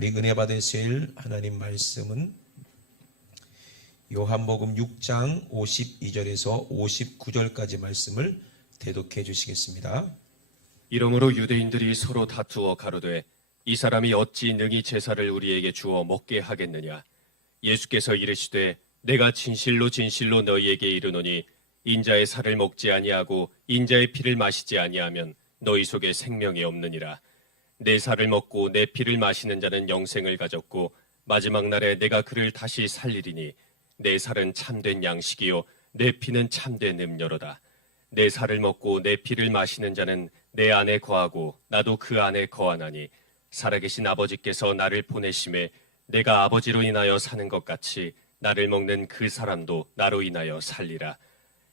우리 은혜 받으실 하나님 말씀은 요한복음 6장 52절에서 59절까지 말씀을 대독해 주시겠습니다. 이러므로 유대인들이 서로 다투어 가로되 이 사람이 어찌 능히 제사를 우리에게 주어 먹게 하겠느냐. 예수께서 이르시되 내가 진실로 진실로 너희에게 이르노니 인자의 살을 먹지 아니하고 인자의 피를 마시지 아니하면 너희 속에 생명이 없느니라. 내 살을 먹고 내 피를 마시는 자는 영생을 가졌고 마지막 날에 내가 그를 다시 살리리니 내 살은 참된 양식이요 내 피는 참된 음료로다. 내 살을 먹고 내 피를 마시는 자는 내 안에 거하고 나도 그 안에 거하나니 살아계신 아버지께서 나를 보내심에 내가 아버지로 인하여 사는 것 같이 나를 먹는 그 사람도 나로 인하여 살리라.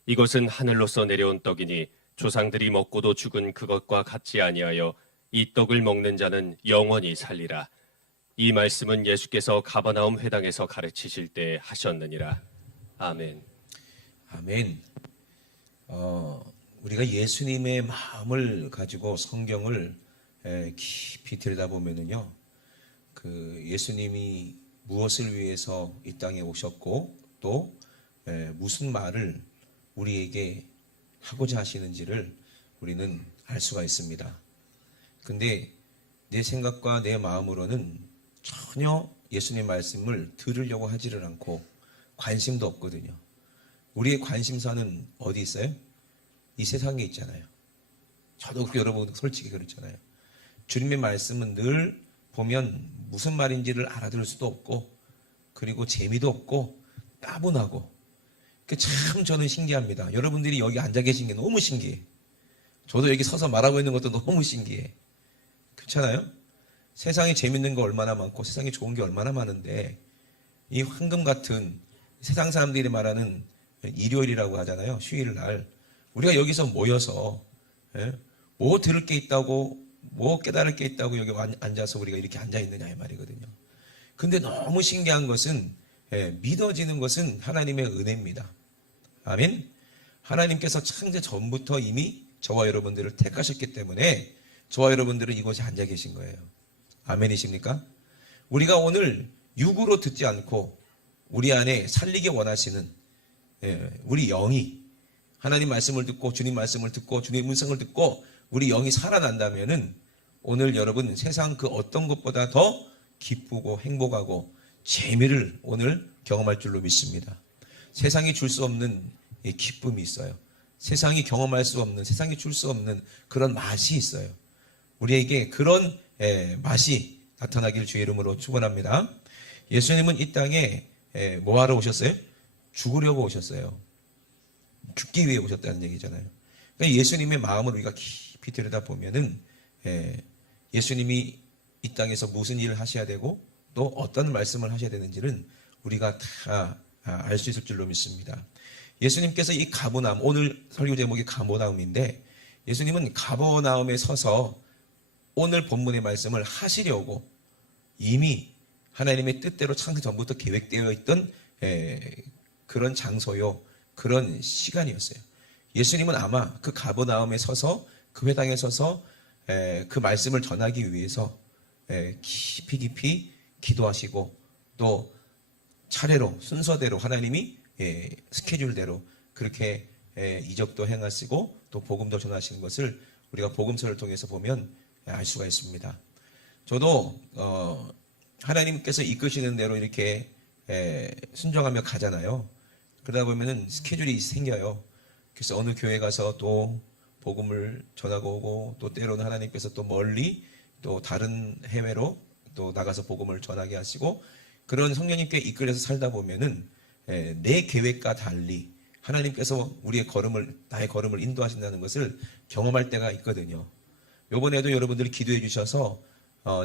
이것은 하늘로서 내려온 떡이니 조상들이 먹고도 죽은 그것과 같지 아니하여 이 떡을 먹는 자는 영원히 살리라. 이 말씀은 예수께서 가버나움 회당에서 가르치실 때 하셨느니라. 아멘. 아멘. 우리가 예수님의 마음을 가지고 성경을 깊이 들여다보면은요, 그 예수님이 무엇을 위해서 이 땅에 오셨고 또 무슨 말을 우리에게 하고자 하시는지를 우리는 알 수가 있습니다. 근데 내 생각과 내 마음으로는 전혀 예수님 말씀을 들으려고 하지를 않고 관심도 없거든요. 우리의 관심사는 어디 있어요? 이 세상에 있잖아요. 저도 여러분 솔직히 그렇잖아요. 주님의 말씀은 늘 보면 무슨 말인지를 알아들을 수도 없고, 그리고 재미도 없고 따분하고, 참 저는 신기합니다. 여러분들이 여기 앉아 계신 게 너무 신기해. 저도 여기 서서 말하고 있는 것도 너무 신기해. 그렇잖아요? 세상에 재밌는 거 얼마나 많고 세상에 좋은 게 얼마나 많은데, 이 황금 같은 세상 사람들이 말하는 일요일이라고 하잖아요. 휴일날 우리가 여기서 모여서 뭐 들을 게 있다고, 뭐 깨달을 게 있다고 여기 앉아서 우리가 이렇게 앉아 있느냐 이 말이거든요. 근데 너무 신기한 것은 믿어지는 것은 하나님의 은혜입니다. 아멘. 하나님께서 창세 전부터 이미 저와 여러분들을 택하셨기 때문에 저와 여러분들은 이곳에 앉아 계신 거예요. 아멘이십니까? 우리가 오늘 육으로 듣지 않고 우리 안에 살리게 원하시는 우리 영이 하나님 말씀을 듣고 주님 말씀을 듣고 주님의 음성을 듣고 우리 영이 살아난다면은 오늘 여러분 세상 그 어떤 것보다 더 기쁘고 행복하고 재미를 오늘 경험할 줄로 믿습니다. 세상이 줄 수 없는 기쁨이 있어요. 세상이 경험할 수 없는, 세상이 줄 수 없는 그런 맛이 있어요. 우리에게 그런 맛이 나타나길 주의 이름으로 축원합니다. 예수님은 이 땅에 뭐 하러 오셨어요? 죽으려고 오셨어요. 죽기 위해 오셨다는 얘기잖아요. 그러니까 예수님의 마음을 우리가 깊이 들여다보면은 예수님이 이 땅에서 무슨 일을 하셔야 되고 또 어떤 말씀을 하셔야 되는지는 우리가 다 알 수 있을 줄로 믿습니다. 예수님께서 이 가버나움, 오늘 설교 제목이 가버나움인데, 예수님은 가버나움에 서서 오늘 본문의 말씀을 하시려고 이미 하나님의 뜻대로 창세 전부터 계획되어 있던 그런 장소요, 그런 시간이었어요. 예수님은 아마 그 가버나움에 서서, 그 회당에 서서 그 말씀을 전하기 위해서 깊이 기도하시고 또 차례로 순서대로 하나님이 스케줄대로 그렇게 이적도 행하시고 또 복음도 전하시는 것을 우리가 복음서를 통해서 보면 알 수가 있습니다. 저도 하나님께서 이끄시는 대로 이렇게 순종하며 가잖아요. 그러다 보면은 스케줄이 생겨요. 그래서 어느 교회 가서 또 복음을 전하고 오고, 또 때로는 하나님께서 또 멀리 또 다른 해외로 또 나가서 복음을 전하게 하시고, 그런 성령님께 이끌려서 살다 보면은 내 계획과 달리 하나님께서 우리의 걸음을, 나의 걸음을 인도하신다는 것을 경험할 때가 있거든요. 요번에도 여러분들이 기도해 주셔서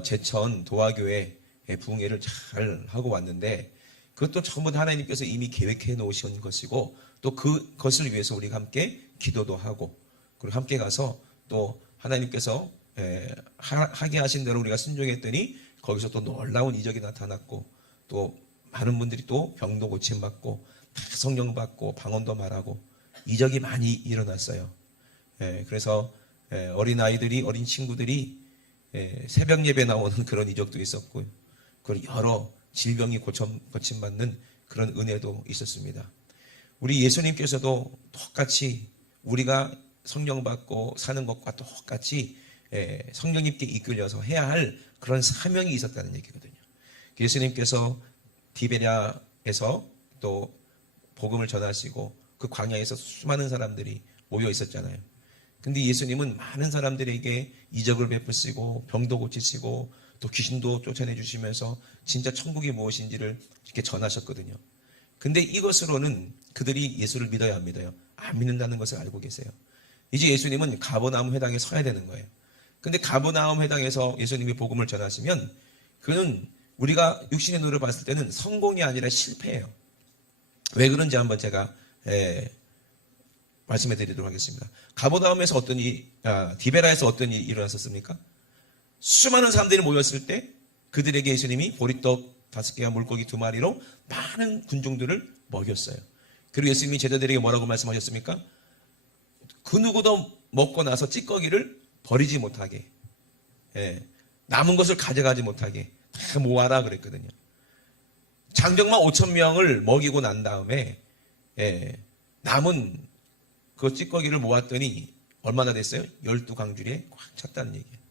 제천 도화교회 부흥회를 잘 하고 왔는데, 그것도 전부 다 하나님께서 이미 계획해 놓으신 것이고, 또 그것을 위해서 우리가 함께 기도도 하고, 그리고 함께 가서 또 하나님께서 하게 하신 대로 우리가 순종했더니 거기서 또 놀라운 이적이 나타났고, 또 많은 분들이 또 병도 고침받고 성령 받고 방언도 말하고 이적이 많이 일어났어요. 그래서 어린 아이들이, 어린 친구들이 새벽 예배 나오는 그런 이적도 있었고, 그리고 여러 질병이 고침받는 그런 은혜도 있었습니다. 우리 예수님께서도 똑같이 우리가 성령 받고 사는 것과 똑같이 성령님께 이끌려서 해야 할 그런 사명이 있었다는 얘기거든요. 예수님께서 디베랴에서 또 복음을 전하시고 그 광야에서 수많은 사람들이 모여 있었잖아요. 근데 예수님은 많은 사람들에게 이적을 베푸시고 병도 고치시고 또 귀신도 쫓아내 주시면서 진짜 천국이 무엇인지를 이렇게 전하셨거든요. 근데 이것으로는 그들이 예수를 믿어야 안 믿어요? 안 믿는다는 것을 알고 계세요. 이제 예수님은 가버나움 회당에 서야 되는 거예요. 근데 가버나움 회당에서 예수님이 복음을 전하시면 그는 우리가 육신의 눈으로 봤을 때는 성공이 아니라 실패예요. 왜 그런지 한번 제가 말씀해 드리도록 하겠습니다. 가버나움에서 디베라에서 어떤 일이 일어났었습니까? 수많은 사람들이 모였을 때 그들에게 예수님이 보리떡 5개와 물고기 2마리로 많은 군중들을 먹였어요. 그리고 예수님이 제자들에게 뭐라고 말씀하셨습니까? 그 누구도 먹고 나서 찌꺼기를 버리지 못하게, 남은 것을 가져가지 못하게 다 모아라 그랬거든요. 장정만 5,000명을 먹이고 난 다음에 남은 그 찌꺼기를 모았더니 얼마나 됐어요? 12강줄에 꽉 찼다는 얘기예요.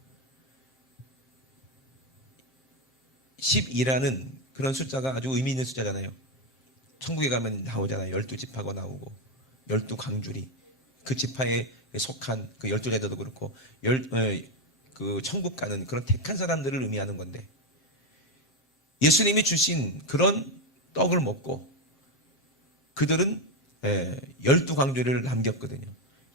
12라는 그런 숫자가 아주 의미 있는 숫자잖아요. 천국에 가면 나오잖아요. 12지파가 나오고 12강줄이 그 지파에 속한 그 12제자도 그렇고 그 천국 가는 그런 택한 사람들을 의미하는 건데, 예수님이 주신 그런 떡을 먹고 그들은 12강줄을 남겼거든요.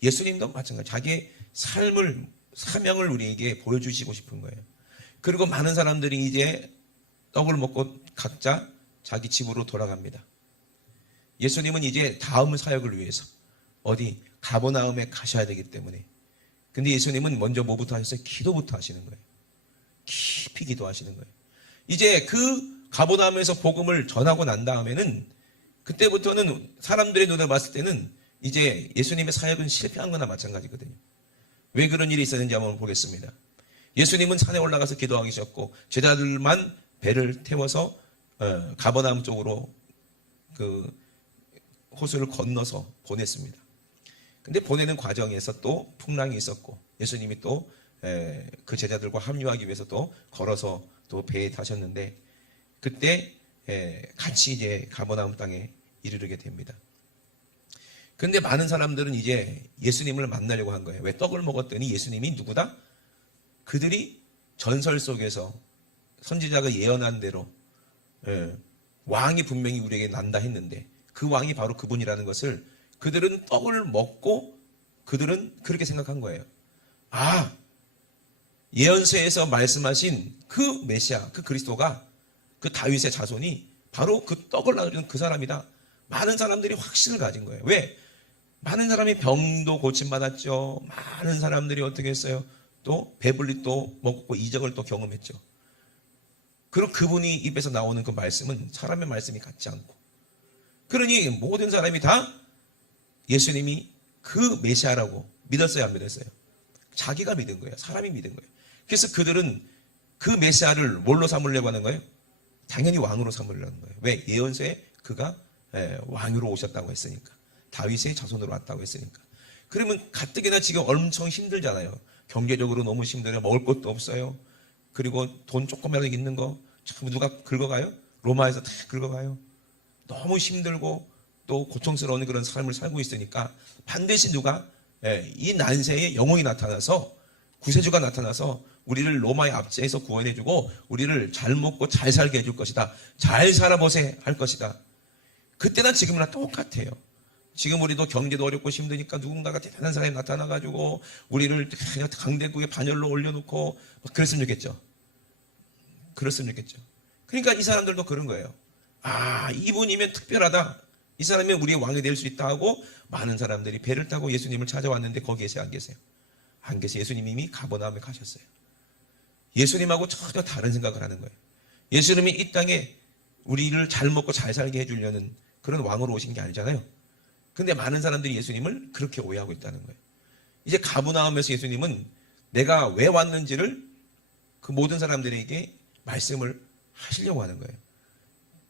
예수님도 마찬가지, 자기의 삶을, 사명을 우리에게 보여주시고 싶은 거예요. 그리고 많은 사람들이 이제 떡을 먹고 각자 자기 집으로 돌아갑니다. 예수님은 이제 다음 사역을 위해서 어디 가버나움에 가셔야 되기 때문에, 근데 예수님은 먼저 뭐부터 하셨어요? 기도부터 하시는 거예요. 깊이 기도하시는 거예요. 이제 그 가버나움에서 복음을 전하고 난 다음에는, 그때부터는 사람들의 눈에 봤을 때는 이제 예수님의 사역은 실패한 거나 마찬가지거든요. 왜 그런 일이 있었는지 한번 보겠습니다. 예수님은 산에 올라가서 기도하기 시작했고 제자들만 배를 태워서 가버나움 쪽으로 그 호수를 건너서 보냈습니다. 근데 보내는 과정에서 또 풍랑이 있었고 예수님이 또 그 제자들과 합류하기 위해서 또 걸어서 또 배에 타셨는데, 그때 같이 이제 가버나움 땅에 이르게 됩니다. 근데 많은 사람들은 이제 예수님을 만나려고 한 거예요. 왜? 떡을 먹었더니 예수님이 누구다? 그들이 전설 속에서 선지자가 예언한 대로 왕이 분명히 우리에게 난다 했는데 그 왕이 바로 그분이라는 것을 그들은 떡을 먹고 그들은 그렇게 생각한 거예요. 아, 예언서에서 말씀하신 그 메시아, 그 그리스도가, 그 다윗의 자손이 바로 그 떡을 나눠주는 그 사람이다. 많은 사람들이 확신을 가진 거예요. 왜? 많은 사람이 병도 고침받았죠. 많은 사람들이 어떻게 했어요? 또 배불리 또 먹고 이적을 또 경험했죠. 그리고 그분이 입에서 나오는 그 말씀은 사람의 말씀이 같지 않고, 그러니 모든 사람이 다 예수님이 그 메시아라고 믿었어요, 안 믿었어요? 자기가 믿은 거예요. 사람이 믿은 거예요. 그래서 그들은 그 메시아를 뭘로 삼으려고 하는 거예요? 당연히 왕으로 삼으려는 거예요. 왜? 예언서에 그가 왕으로 오셨다고 했으니까, 다윗의 자손으로 왔다고 했으니까. 그러면 가뜩이나 지금 엄청 힘들잖아요. 경제적으로 너무 힘들어요. 먹을 것도 없어요. 그리고 돈 조금이라도 있는 거 참 누가 긁어가요? 로마에서 다 긁어가요. 너무 힘들고 또 고통스러운 그런 삶을 살고 있으니까 반드시 누가 이 난세에 영웅이 나타나서, 구세주가 나타나서 우리를 로마의 압제에서 구원해주고 우리를 잘 먹고 잘 살게 해줄 것이다. 잘 살아보세 할 것이다. 그때나 지금이나 똑같아요. 지금 우리도 경제도 어렵고 힘드니까 누군가가 대단한 사람이 나타나가지고 우리를 강대국의 반열로 올려놓고 그랬으면 좋겠죠. 그랬으면 좋겠죠. 그러니까 이 사람들도 그런 거예요. 아, 이분이면 특별하다. 이 사람이 우리의 왕이 될 수 있다 하고 많은 사람들이 배를 타고 예수님을 찾아왔는데 거기 계세요, 안 계세요? 안 계세요. 예수님이 이미 가버나움에 가셨어요. 예수님하고 전혀 다른 생각을 하는 거예요. 예수님이 이 땅에 우리를 잘 먹고 잘 살게 해주려는 그런 왕으로 오신 게 아니잖아요. 근데 많은 사람들이 예수님을 그렇게 오해하고 있다는 거예요. 이제 가버나움에서 예수님은 내가 왜 왔는지를 그 모든 사람들에게 말씀을 하시려고 하는 거예요.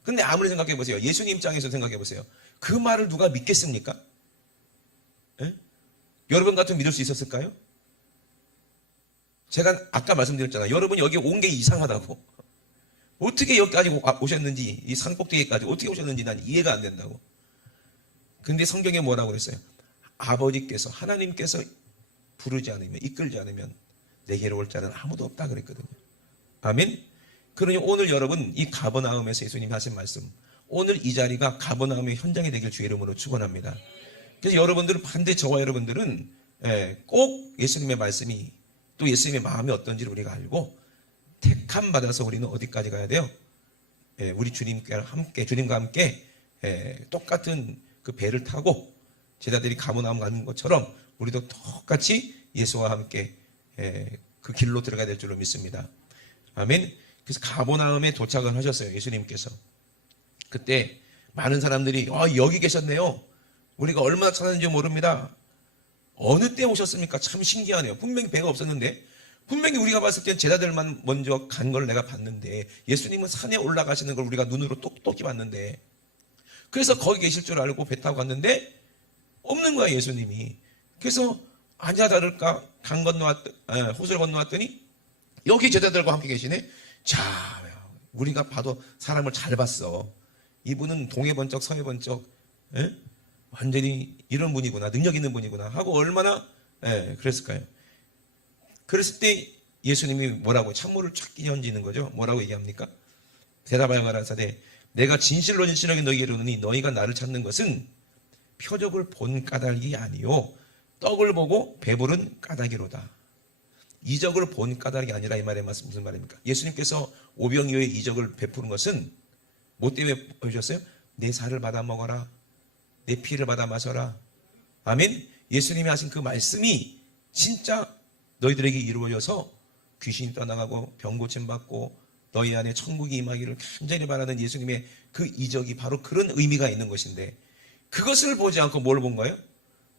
근데 아무리 생각해 보세요. 예수님 입장에서 생각해 보세요. 그 말을 누가 믿겠습니까? 예? 여러분 같으면 믿을 수 있었을까요? 제가 아까 말씀드렸잖아요. 여러분 여기 온 게 이상하다고. 어떻게 여기까지 오셨는지, 이 산꼭대기까지 어떻게 오셨는지 난 이해가 안 된다고. 근데 성경에 뭐라고 그랬어요? 아버지께서, 하나님께서 부르지 않으면, 이끌지 않으면 내게로 올 자는 아무도 없다 그랬거든요. 아멘? 그러니 오늘 여러분 이 가버나움에서 예수님이 하신 말씀, 오늘 이 자리가 가버나움의 현장이 되길 주의 이름으로 축원합니다. 그래서 여러분들은 반드시 저와 여러분들은 꼭 예수님의 말씀이 또 예수님의 마음이 어떤지를 우리가 알고 택함 받아서 우리는 어디까지 가야 돼요? 우리 주님과 함께 똑같은 그 배를 타고 제자들이 가버나움 가는 것처럼 우리도 똑같이 예수와 함께 그 길로 들어가야 될 줄로 믿습니다. 아멘. 그래서 가버나움에 도착을 하셨어요. 예수님께서. 그때 많은 사람들이 여기 계셨네요. 우리가 얼마나 찾았는지 모릅니다. 어느 때 오셨습니까? 참 신기하네요. 분명히 배가 없었는데, 분명히 우리가 봤을 땐 제자들만 먼저 간 걸 내가 봤는데, 예수님은 산에 올라가시는 걸 우리가 눈으로 똑똑히 봤는데, 그래서 거기 계실 줄 알고 배 타고 갔는데 없는 거야, 예수님이. 그래서 아니야 다를까 호수를 건너왔더니 여기 제자들과 함께 계시네. 자, 우리가 봐도 사람을 잘 봤어. 이분은 동해 번쩍 서해 번쩍 완전히 이런 분이구나, 능력 있는 분이구나 하고 얼마나 그랬을까요? 그랬을 때 예수님이 뭐라고 찬물을 쫙 끼얹는 거죠. 뭐라고 얘기합니까? 대답하여 가라사대 내가 진실로 진실하게 너희에게 이르노니 너희가 나를 찾는 것은 표적을 본 까닭이 아니요 떡을 보고 배부른 까닭이로다. 이적을 본 까닭이 아니라 이 말의 말씀 무슨 말입니까? 예수님께서 오병이어의 이적을 베푸는 것은 뭐 때문에 보여주셨어요? 내 살을 받아 먹어라, 내 피를 받아 마셔라. 아멘. 예수님이 하신 그 말씀이 진짜 너희들에게 이루어져서 귀신이 떠나가고 병 고침 받고 너희 안에 천국이 임하기를 간절히 바라는 예수님의 그 이적이 바로 그런 의미가 있는 것인데, 그것을 보지 않고 뭘 본 거예요?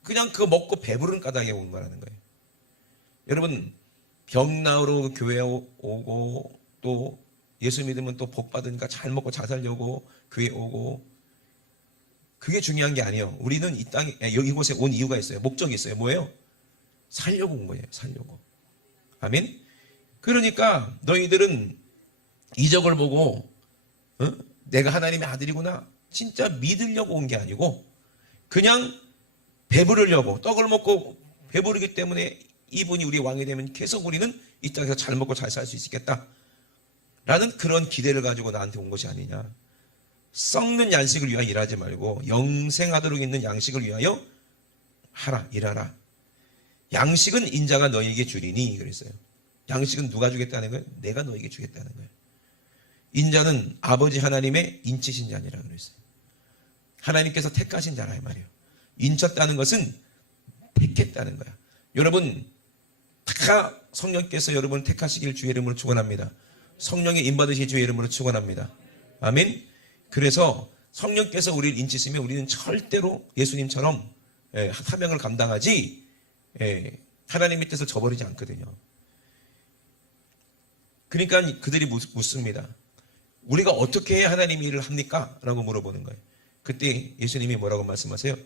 그냥 그거 먹고 배부른 까닭에 온 거라는 거예요. 여러분, 병 나으러 교회에 오고 또 예수 믿으면 또 복 받으니까 잘 먹고 잘 살려고 교회에 오고, 그게 중요한 게 아니에요. 우리는 이 땅에, 이곳에 온 이유가 있어요. 목적이 있어요. 뭐예요? 살려고 온 거예요. 살려고. 아멘. 그러니까 너희들은 이적을 보고 내가 하나님의 아들이구나 진짜 믿으려고 온 게 아니고 그냥 배부르려고, 떡을 먹고 배부르기 때문에 이분이 우리 왕이 되면 계속 우리는 이 땅에서 잘 먹고 잘 살 수 있겠다 라는 그런 기대를 가지고 나한테 온 것이 아니냐. 썩는 양식을 위하여 일하지 말고 영생하도록 있는 양식을 위하여 하라, 일하라. 양식은 인자가 너희에게 주리니 그랬어요. 양식은 누가 주겠다는 거예요? 내가 너희에게 주겠다는 거예요. 인자는 아버지 하나님의 인치신 자니라 그랬어요. 하나님께서 택하신 자라 이 말이에요. 인쳤다는 것은 택했다는 거야. 여러분, 다 성령께서 여러분을 택하시길 주의 이름으로 축원합니다. 성령의 인받으시길 주의 이름으로 축원합니다. 아멘. 그래서 성령께서 우리를 인치시면 우리는 절대로 예수님처럼 사명을 감당하지 하나님의 뜻을 저버리지 않거든요. 그러니까 그들이 묻습니다. 우리가 어떻게 해야 하나님 일을 합니까? 라고 물어보는 거예요. 그때 예수님이 뭐라고 말씀하세요?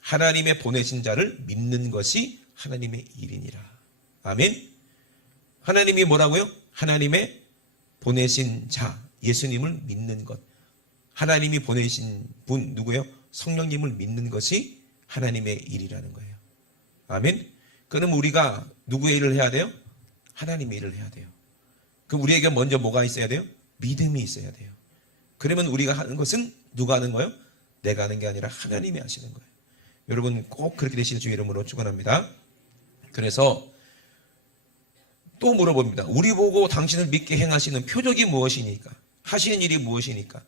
하나님의 보내신 자를 믿는 것이 하나님의 일이니라. 아멘. 하나님이 뭐라고요? 하나님의 보내신 자, 예수님을 믿는 것. 하나님이 보내신 분 누구예요? 성령님을 믿는 것이 하나님의 일이라는 거예요. 아멘. 그럼 우리가 누구의 일을 해야 돼요? 하나님의 일을 해야 돼요. 그럼 우리에게 먼저 뭐가 있어야 돼요? 믿음이 있어야 돼요. 그러면 우리가 하는 것은 누가 하는 거예요? 내가 하는 게 아니라 하나님이 하시는 거예요. 여러분 꼭 그렇게 되시는 주의 이름으로 축원합니다. 그래서 또 물어봅니다. 우리 보고 당신을 믿게 행하시는 표적이 무엇이니까? 하시는 일이 무엇이니까?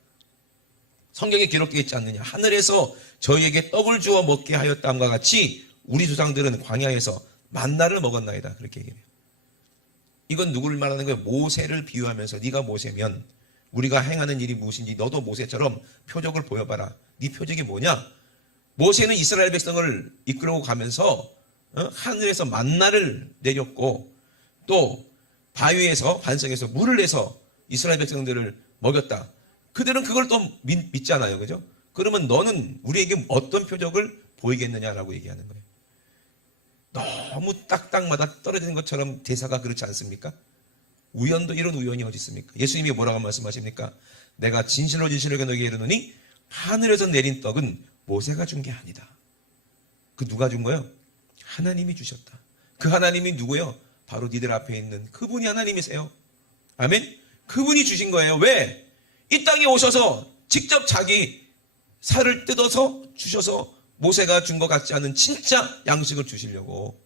성경에 기록되어 있지 않느냐? 하늘에서 저희에게 떡을 주어 먹게 하였다함과 같이 우리 조상들은 광야에서 만나를 먹었나이다. 그렇게 얘기해요. 이건 누구를 말하는 거예요? 모세를 비유하면서 네가 모세면 우리가 행하는 일이 무엇인지 너도 모세처럼 표적을 보여봐라. 네 표적이 뭐냐? 모세는 이스라엘 백성을 이끌고 가면서 하늘에서 만나를 내렸고 또 바위에서 반석에서 물을 내서 이스라엘 백성들을 먹였다. 그들은 그걸 또 믿잖아요. 그죠? 그러면 너는 우리에게 어떤 표적을 보이겠느냐라고 얘기하는 거예요. 너무 딱딱마다 떨어지는 것처럼 대사가 그렇지 않습니까? 우연도 이런 우연이 어디 있습니까? 예수님이 뭐라고 말씀하십니까? 내가 진실로 진실로 너에게 이르노니 하늘에서 내린 떡은 모세가 준 게 아니다. 그 누가 준 거예요? 하나님이 주셨다. 그 하나님이 누구예요? 바로 니들 앞에 있는 그분이 하나님이세요. 아멘? 그분이 주신 거예요. 왜? 이 땅에 오셔서 직접 자기 살을 뜯어서 주셔서 모세가 준 것 같지 않은 진짜 양식을 주시려고.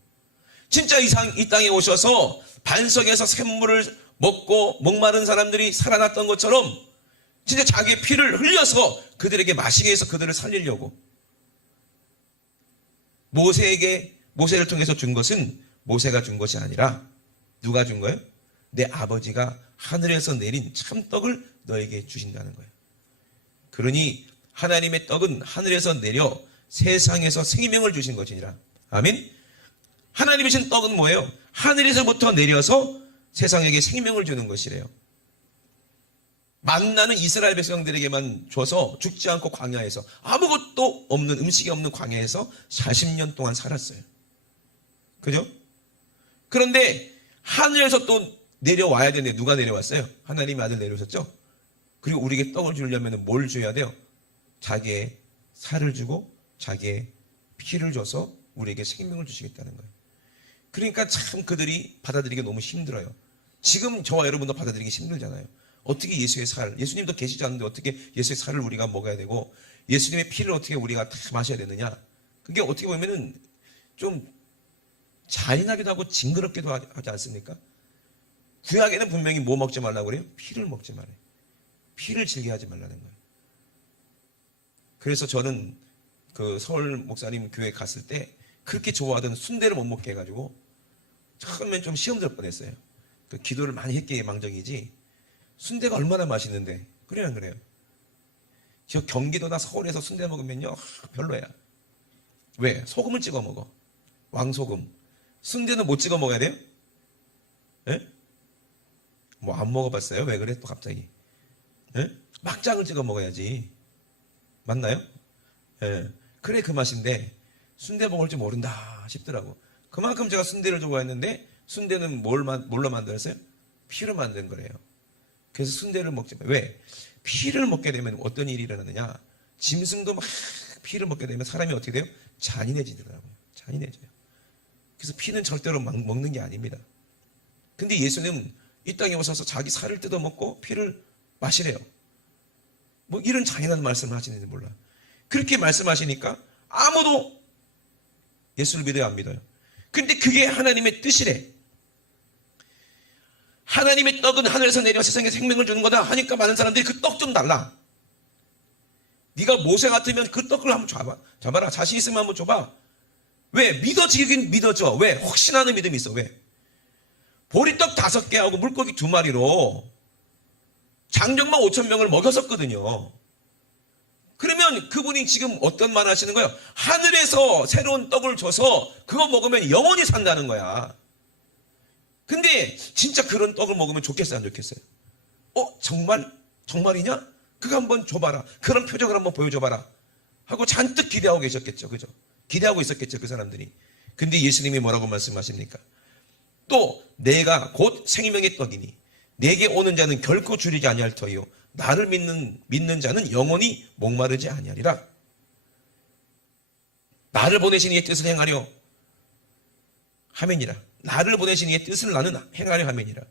진짜 이 땅에 오셔서 반석에서 샘물을 먹고 목마른 사람들이 살아났던 것처럼 진짜 자기의 피를 흘려서 그들에게 마시게 해서 그들을 살리려고. 모세를 통해서 준 것은 모세가 준 것이 아니라 누가 준 거예요? 내 아버지가 하늘에서 내린 참떡을 너에게 주신다는 거예요. 그러니 하나님의 떡은 하늘에서 내려 세상에서 생명을 주신 것이니라. 아멘? 하나님이 주신 떡은 뭐예요? 하늘에서부터 내려서 세상에게 생명을 주는 것이래요. 만나는 이스라엘 백성들에게만 줘서 죽지 않고 광야에서 아무것도 없는, 음식이 없는 광야에서 40년 동안 살았어요. 그죠? 그런데 하늘에서 또 내려와야 되는데 누가 내려왔어요? 하나님의 아들 내려오셨죠? 그리고 우리에게 떡을 주려면 뭘 줘야 돼요? 자기의 살을 주고 자기의 피를 줘서 우리에게 생명을 주시겠다는 거예요. 그러니까 참 그들이 받아들이기 너무 힘들어요. 지금 저와 여러분도 받아들이기 힘들잖아요. 어떻게 예수의 살, 예수님도 계시지 않는데 어떻게 예수의 살을 우리가 먹어야 되고 예수님의 피를 어떻게 우리가 다 마셔야 되느냐. 그게 어떻게 보면은 좀 잔인하기도 하고 징그럽기도 하지 않습니까? 구약에는 분명히 뭐 먹지 말라고 그래요? 피를 먹지 말아요. 피를 즐겨하지 말라는 거예요. 그래서 저는 그 서울 목사님 교회 갔을 때 그렇게 좋아하던 순대를 못 먹게 해가지고 처음엔 좀 시험 들 뻔했어요. 그 기도를 많이 했기에 망정이지 순대가 얼마나 맛있는데. 그래요 안 그래요? 저 경기도나 서울에서 순대 먹으면요 별로야. 왜? 소금을 찍어 먹어. 왕소금. 순대는 못 찍어 먹어야 돼요? 예? 뭐 안 먹어봤어요? 왜 그래 또 갑자기? 예? 막장을 찍어 먹어야지. 맞나요? 예. 그래 그 맛인데 순대 먹을 줄 모른다 싶더라고. 그만큼 제가 순대를 좋아했는데 순대는 뭘로 만들었어요? 피로 만든 거래요. 그래서 순대를 먹지 마. 왜? 피를 먹게 되면 어떤 일이 일어나느냐? 짐승도 막 피를 먹게 되면 사람이 어떻게 돼요? 잔인해지더라고요. 잔인해져요. 그래서 피는 절대로 먹는 게 아닙니다. 근데 예수님은 이 땅에 오셔서 자기 살을 뜯어 먹고 피를 마시래요. 뭐 이런 잔인한 말씀을 하시는지 몰라. 그렇게 말씀하시니까 아무도 예수를 믿어요, 안 믿어요? 근데 그게 하나님의 뜻이래. 하나님의 떡은 하늘에서 내려 세상에 생명을 주는 거다 하니까 많은 사람들이 그 떡 좀 달라. 네가 모세 같으면 그 떡을 한번 잡아라. 자신 있으면 한번 줘봐. 왜? 믿어지긴 믿어져. 왜? 혹시나 하는 믿음이 있어. 왜? 보리떡 5개하고 물고기 2마리로 장정만 5,000명을 먹였었거든요. 그러면 그분이 지금 어떤 말 하시는 거예요? 하늘에서 새로운 떡을 줘서 그거 먹으면 영원히 산다는 거야. 근데 진짜 그런 떡을 먹으면 좋겠어요, 안 좋겠어요? 정말이냐? 그거 한번 줘봐라. 그런 표적을 한번 보여줘봐라. 하고 잔뜩 기대하고 계셨겠죠. 그죠? 기대하고 있었겠죠, 그 사람들이. 근데 예수님이 뭐라고 말씀하십니까? 또 내가 곧 생명의 떡이니 내게 오는 자는 결코 줄이지 아니할 터이요 나를 믿는 자는 영원히 목마르지 아니하리라. 나를 보내신 이의 뜻을 행하려 하면이라. 나를 보내신 이의 뜻을 나는 행하려 하면이라.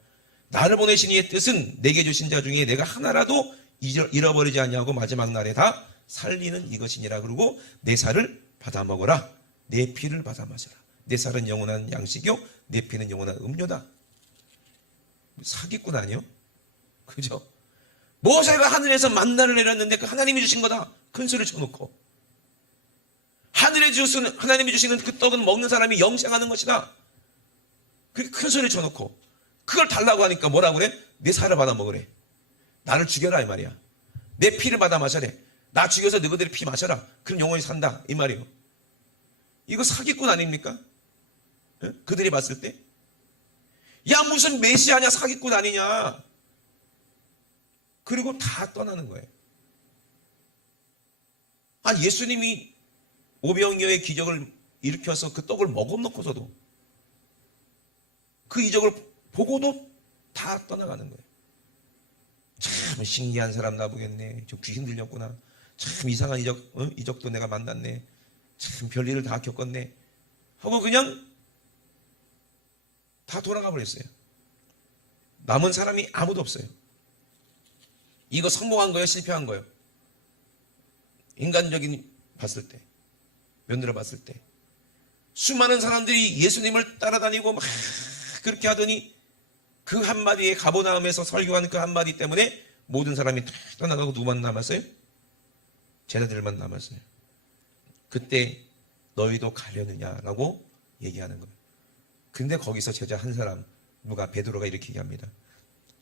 나를 보내신 이의 뜻은 내게 주신 자 중에 내가 하나라도 잃어버리지 아니하고 마지막 날에 다 살리는 이것이니라. 그러고 내 살을 받아 먹어라. 내 피를 받아 마셔라. 내 살은 영원한 양식이요 내 피는 영원한 음료다. 사기꾼 아니요? 그죠? 모세가 하늘에서 만나를 내렸는데 그 하나님이 주신 거다. 큰 소리 쳐놓고 하나님이 주시는 그 떡은 먹는 사람이 영생하는 것이다. 그렇게 큰 소리 쳐놓고 그걸 달라고 하니까 뭐라고 그래? 내 살을 받아 먹으래. 나를 죽여라 이 말이야. 내 피를 받아 마셔래. 나 죽여서 너희들이 피 마셔라. 그럼 영원히 산다 이 말이에요. 이거 사기꾼 아닙니까? 그들이 봤을 때 야 무슨 메시아냐 사기꾼 아니냐. 그리고 다 떠나는 거예요. 예수님이 오병이어의 기적을 일으켜서 그 떡을 먹어놓고서도 그 이적을 보고도 다 떠나가는 거예요. 참 신기한 사람 나보겠네. 좀 귀신 들렸구나. 참 이상한 이적도 내가 만났네. 참 별일을 다 겪었네. 하고 그냥 다 돌아가 버렸어요. 남은 사람이 아무도 없어요. 이거 성공한 거예요? 실패한 거예요? 인간적인 봤을 때, 면들어 봤을 때 수많은 사람들이 예수님을 따라다니고 막 그렇게 하더니 그 한마디에 가버나움에서 설교하는 그 한마디 때문에 모든 사람이 다 떠나가고 누구만 남았어요? 제자들만 남았어요. 그때 너희도 가려느냐라고 얘기하는 거예요. 근데 거기서 제자 한 사람, 누가 베드로가 이렇게 얘기합니다.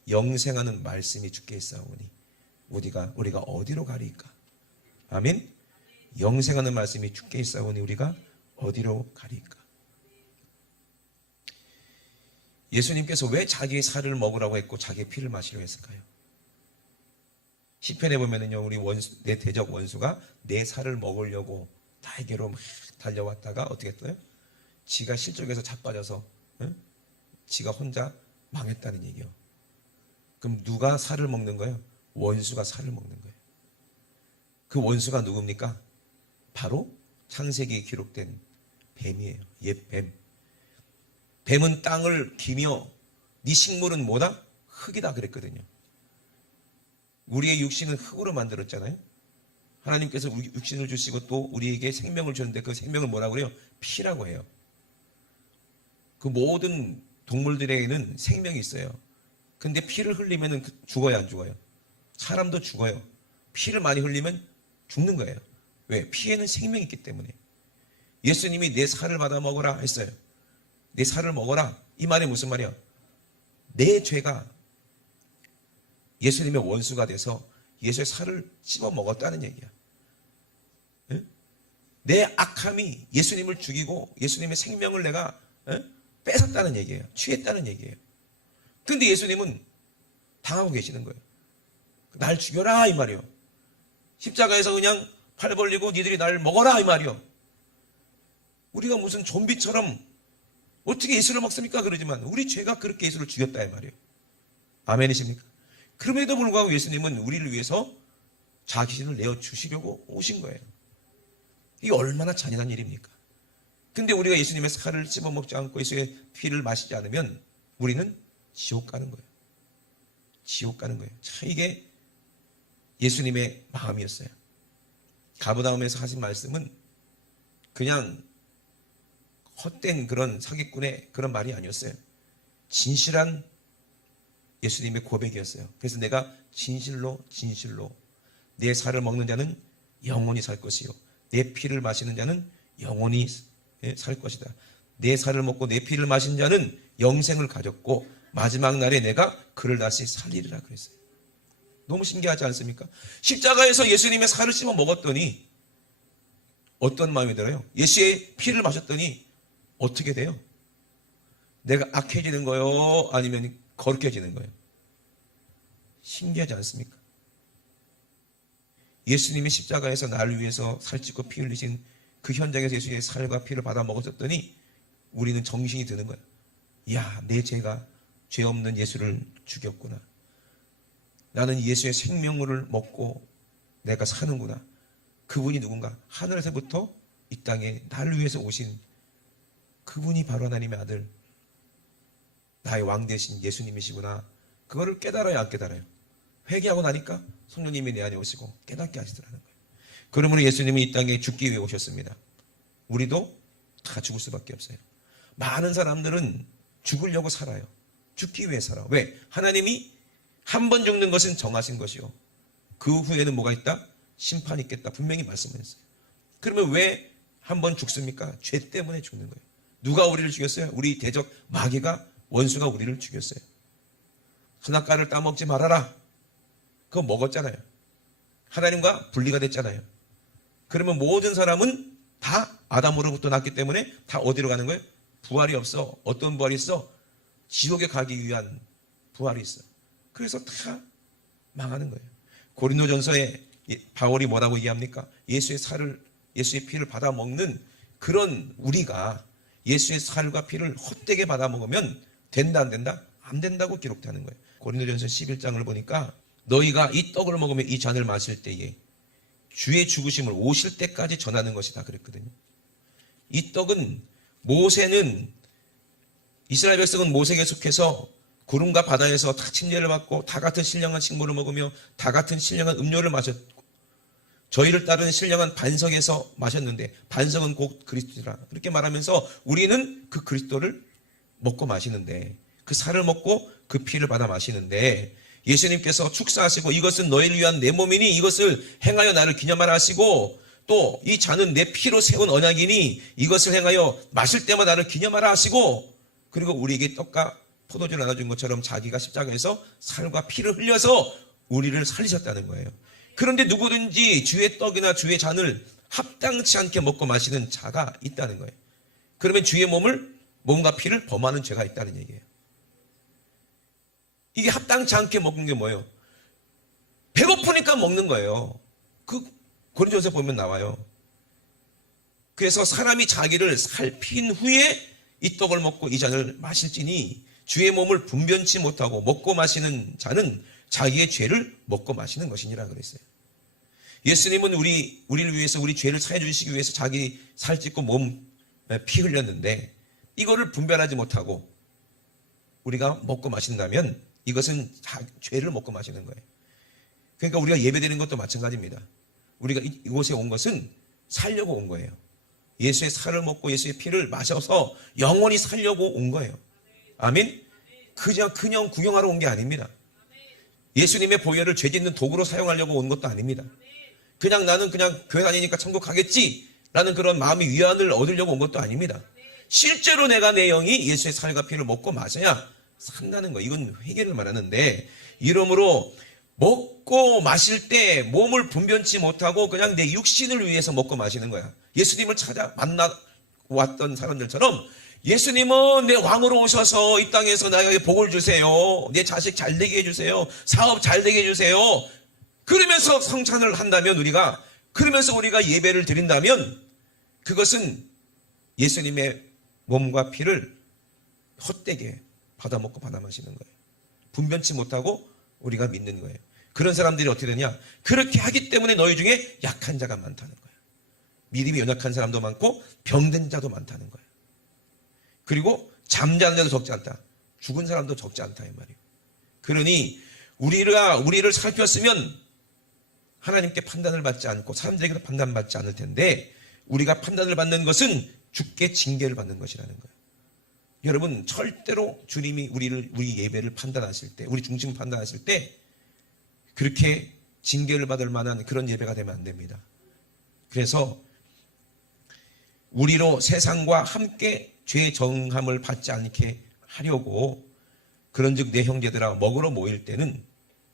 영생하는 말씀이 주께 있사오니 우리가 어디로 가리까? 아멘. 영생하는 말씀이 주께 있사오니 우리가 어디로 가리까? 예수님께서 왜 자기의 살을 먹으라고 했고 자기의 피를 마시려고 했을까요? 시편에 보면은요, 우리 내 대적 원수가 내 살을 먹으려고 나에게로 막 달려왔다가 어떻게 했어요? 지가 실족에서 자빠져서 지가 혼자 망했다는 얘기요. 그럼 누가 살을 먹는 거예요? 원수가 살을 먹는 거예요. 그 원수가 누굽니까? 바로 창세기에 기록된 뱀이에요. 옛 뱀. 뱀은 땅을 기며 네 식물은 뭐다? 흙이다 그랬거든요. 우리의 육신은 흙으로 만들었잖아요. 하나님께서 육신을 주시고 또 우리에게 생명을 주는데 그 생명을 뭐라고 그래요? 피라고 해요. 그 모든 동물들에게는 생명이 있어요. 근데 피를 흘리면 죽어요, 안 죽어요? 사람도 죽어요. 피를 많이 흘리면 죽는 거예요. 왜? 피에는 생명이 있기 때문에. 예수님이 내 살을 받아 먹어라 했어요. 내 살을 먹어라. 이 말이 무슨 말이야? 내 죄가 예수님의 원수가 돼서 예수의 살을 씹어 먹었다는 얘기야. 내 악함이 예수님을 죽이고 예수님의 생명을 내가 뺏었다는 얘기예요. 취했다는 얘기예요. 근데 예수님은 당하고 계시는 거예요. 날 죽여라 이 말이요. 십자가에서 그냥 팔 벌리고 니들이 날 먹어라 이 말이요. 우리가 무슨 좀비처럼 어떻게 예수를 먹습니까? 그러지만 우리 죄가 그렇게 예수를 죽였다 이 말이에요. 아멘이십니까? 그럼에도 불구하고 예수님은 우리를 위해서 자기신을 내어주시려고 오신 거예요. 이게 얼마나 잔인한 일입니까? 근데 우리가 예수님의 살을 씹어먹지 않고 예수의 피를 마시지 않으면 우리는 지옥 가는 거예요. 지옥 가는 거예요. 참 이게 예수님의 마음이었어요. 가버나움에서 하신 말씀은 그냥 헛된 그런 사기꾼의 그런 말이 아니었어요. 진실한 예수님의 고백이었어요. 그래서 내가 진실로 내 살을 먹는 자는 영원히 살 것이요 내 피를 마시는 자는 영원히 살 것이다. 내 살을 먹고 내 피를 마신 자는 영생을 가졌고 마지막 날에 내가 그를 다시 살리리라 그랬어요. 너무 신기하지 않습니까? 십자가에서 예수님의 살을 씹어 먹었더니 어떤 마음이 들어요? 예수의 피를 마셨더니 어떻게 돼요? 내가 악해지는 거요? 아니면 거룩해지는 거예요? 신기하지 않습니까? 예수님이 십자가에서 나를 위해서 살찌고 피 흘리신 그 현장에서 예수의 살과 피를 받아 먹었더니 우리는 정신이 드는 거예요. 야, 내 죄가 죄 없는 예수를 죽였구나. 나는 예수의 생명을 먹고 내가 사는구나. 그분이 누군가? 하늘에서부터 이 땅에 나를 위해서 오신 그분이 바로 하나님의 아들, 나의 왕 되신 예수님이시구나. 그거를 깨달아야 안 깨달아요? 회개하고 나니까 성령님이 내 안에 오시고 깨닫게 하시더라는 거예요. 그러므로 예수님이 이 땅에 죽기 위해 오셨습니다. 우리도 다 죽을 수밖에 없어요. 많은 사람들은 죽으려고 살아요. 죽기 위해 살아. 왜? 하나님이 한 번 죽는 것은 정하신 것이요 그 후에는 뭐가 있다? 심판이 있겠다. 분명히 말씀하셨어요. 그러면 왜 한 번 죽습니까? 죄 때문에 죽는 거예요. 누가 우리를 죽였어요? 우리 대적 마귀가, 원수가 우리를 죽였어요. 선악과를 따먹지 말아라. 그거 먹었잖아요. 하나님과 분리가 됐잖아요. 그러면 모든 사람은 다 아담으로부터 났기 때문에 다 어디로 가는 거예요? 부활이 없어. 어떤 부활이 있어? 지옥에 가기 위한 부활이 있어. 그래서 다 망하는 거예요. 고린도전서에 바울이 뭐라고 얘기합니까? 예수의 피를 받아 먹는 그런 우리가 예수의 살과 피를 헛되게 받아 먹으면 된다 안 된다? 안 된다고 기록되는 거예요. 고린도전서 11장을 보니까 너희가 이 떡을 먹으며 이 잔을 마실 때에 주의 죽으심을 오실 때까지 전하는 것이다 그랬거든요. 이 떡은 모세는 이스라엘 백성은 모세에게 속해서 구름과 바다에서 다 침례를 받고 다 같은 신령한 식물을 먹으며 다 같은 신령한 음료를 마셨고 저희를 따르는 신령한 반석에서 마셨는데 반석은 곧 그리스도라 그렇게 말하면서 우리는 그 그리스도를 먹고 마시는데 그 살을 먹고 그 피를 받아 마시는데 예수님께서 축사하시고 이것은 너희를 위한 내 몸이니 이것을 행하여 나를 기념하라 하시고 또 이 잔은 내 피로 세운 언약이니 이것을 행하여 마실 때마다 나를 기념하라 하시고 그리고 우리에게 떡과 포도주를 나눠준 것처럼 자기가 십자가에서 살과 피를 흘려서 우리를 살리셨다는 거예요. 그런데 누구든지 주의 떡이나 주의 잔을 합당치 않게 먹고 마시는 자가 있다는 거예요. 그러면 주의 몸과 피를 범하는 죄가 있다는 얘기예요. 이게 합당치 않게 먹는 게 뭐예요? 배고프니까 먹는 거예요. 그 고린도전서 보면 나와요. 그래서 사람이 자기를 살핀 후에 이 떡을 먹고 이 잔을 마실지니 주의 몸을 분변치 못하고 먹고 마시는 자는 자기의 죄를 먹고 마시는 것이니라 그랬어요. 예수님은 우리를 위해서 우리 죄를 사해 주시기 위해서 자기 살찢고 몸 피 흘렸는데 이거를 분별하지 못하고 우리가 먹고 마신다면 이것은 죄를 먹고 마시는 거예요. 그러니까 우리가 예배드리는 것도 마찬가지입니다. 우리가 이곳에 온 것은 살려고 온 거예요. 예수의 살을 먹고 예수의 피를 마셔서 영원히 살려고 온 거예요. 아멘? 그냥 구경하러 온 게 아닙니다. 예수님의 보혈을 죄 짓는 도구로 사용하려고 온 것도 아닙니다. 그냥 나는 그냥 교회 다니니까 천국 가겠지 라는 그런 마음의 위안을 얻으려고 온 것도 아닙니다. 실제로 내가 내 영이 예수의 살과 피를 먹고 마셔야 산다는 거. 이건 회개를 말하는데 이러므로 먹고 마실 때 몸을 분변치 못하고 그냥 내 육신을 위해서 먹고 마시는 거야. 예수님을 찾아 만나 왔던 사람들처럼 예수님은 내 왕으로 오셔서 이 땅에서 나에게 복을 주세요. 내 자식 잘 되게 해주세요. 사업 잘 되게 해주세요. 그러면서 성찬을 한다면 그러면서 우리가 예배를 드린다면 그것은 예수님의 몸과 피를 헛되게 받아 먹고 받아 마시는 거예요. 분변치 못하고 우리가 믿는 거예요. 그런 사람들이 어떻게 되냐? 그렇게 하기 때문에 너희 중에 약한 자가 많다는 거예요. 믿음이 연약한 사람도 많고 병든 자도 많다는 거예요. 그리고 잠자는 자도 적지 않다. 죽은 사람도 적지 않다 이 말이에요. 그러니 우리를 살폈으면 하나님께 판단을 받지 않고 사람들에게도 판단받지 않을 텐데 우리가 판단을 받는 것은 주께 징계를 받는 것이라는 거예요. 여러분 절대로 주님이 우리 예배를 판단하실 때 우리 중심 판단하실 때 그렇게 징계를 받을 만한 그런 예배가 되면 안 됩니다. 그래서 우리로 세상과 함께 죄의 정함을 받지 않게 하려고 그런즉 내 형제들아 먹으러 모일 때는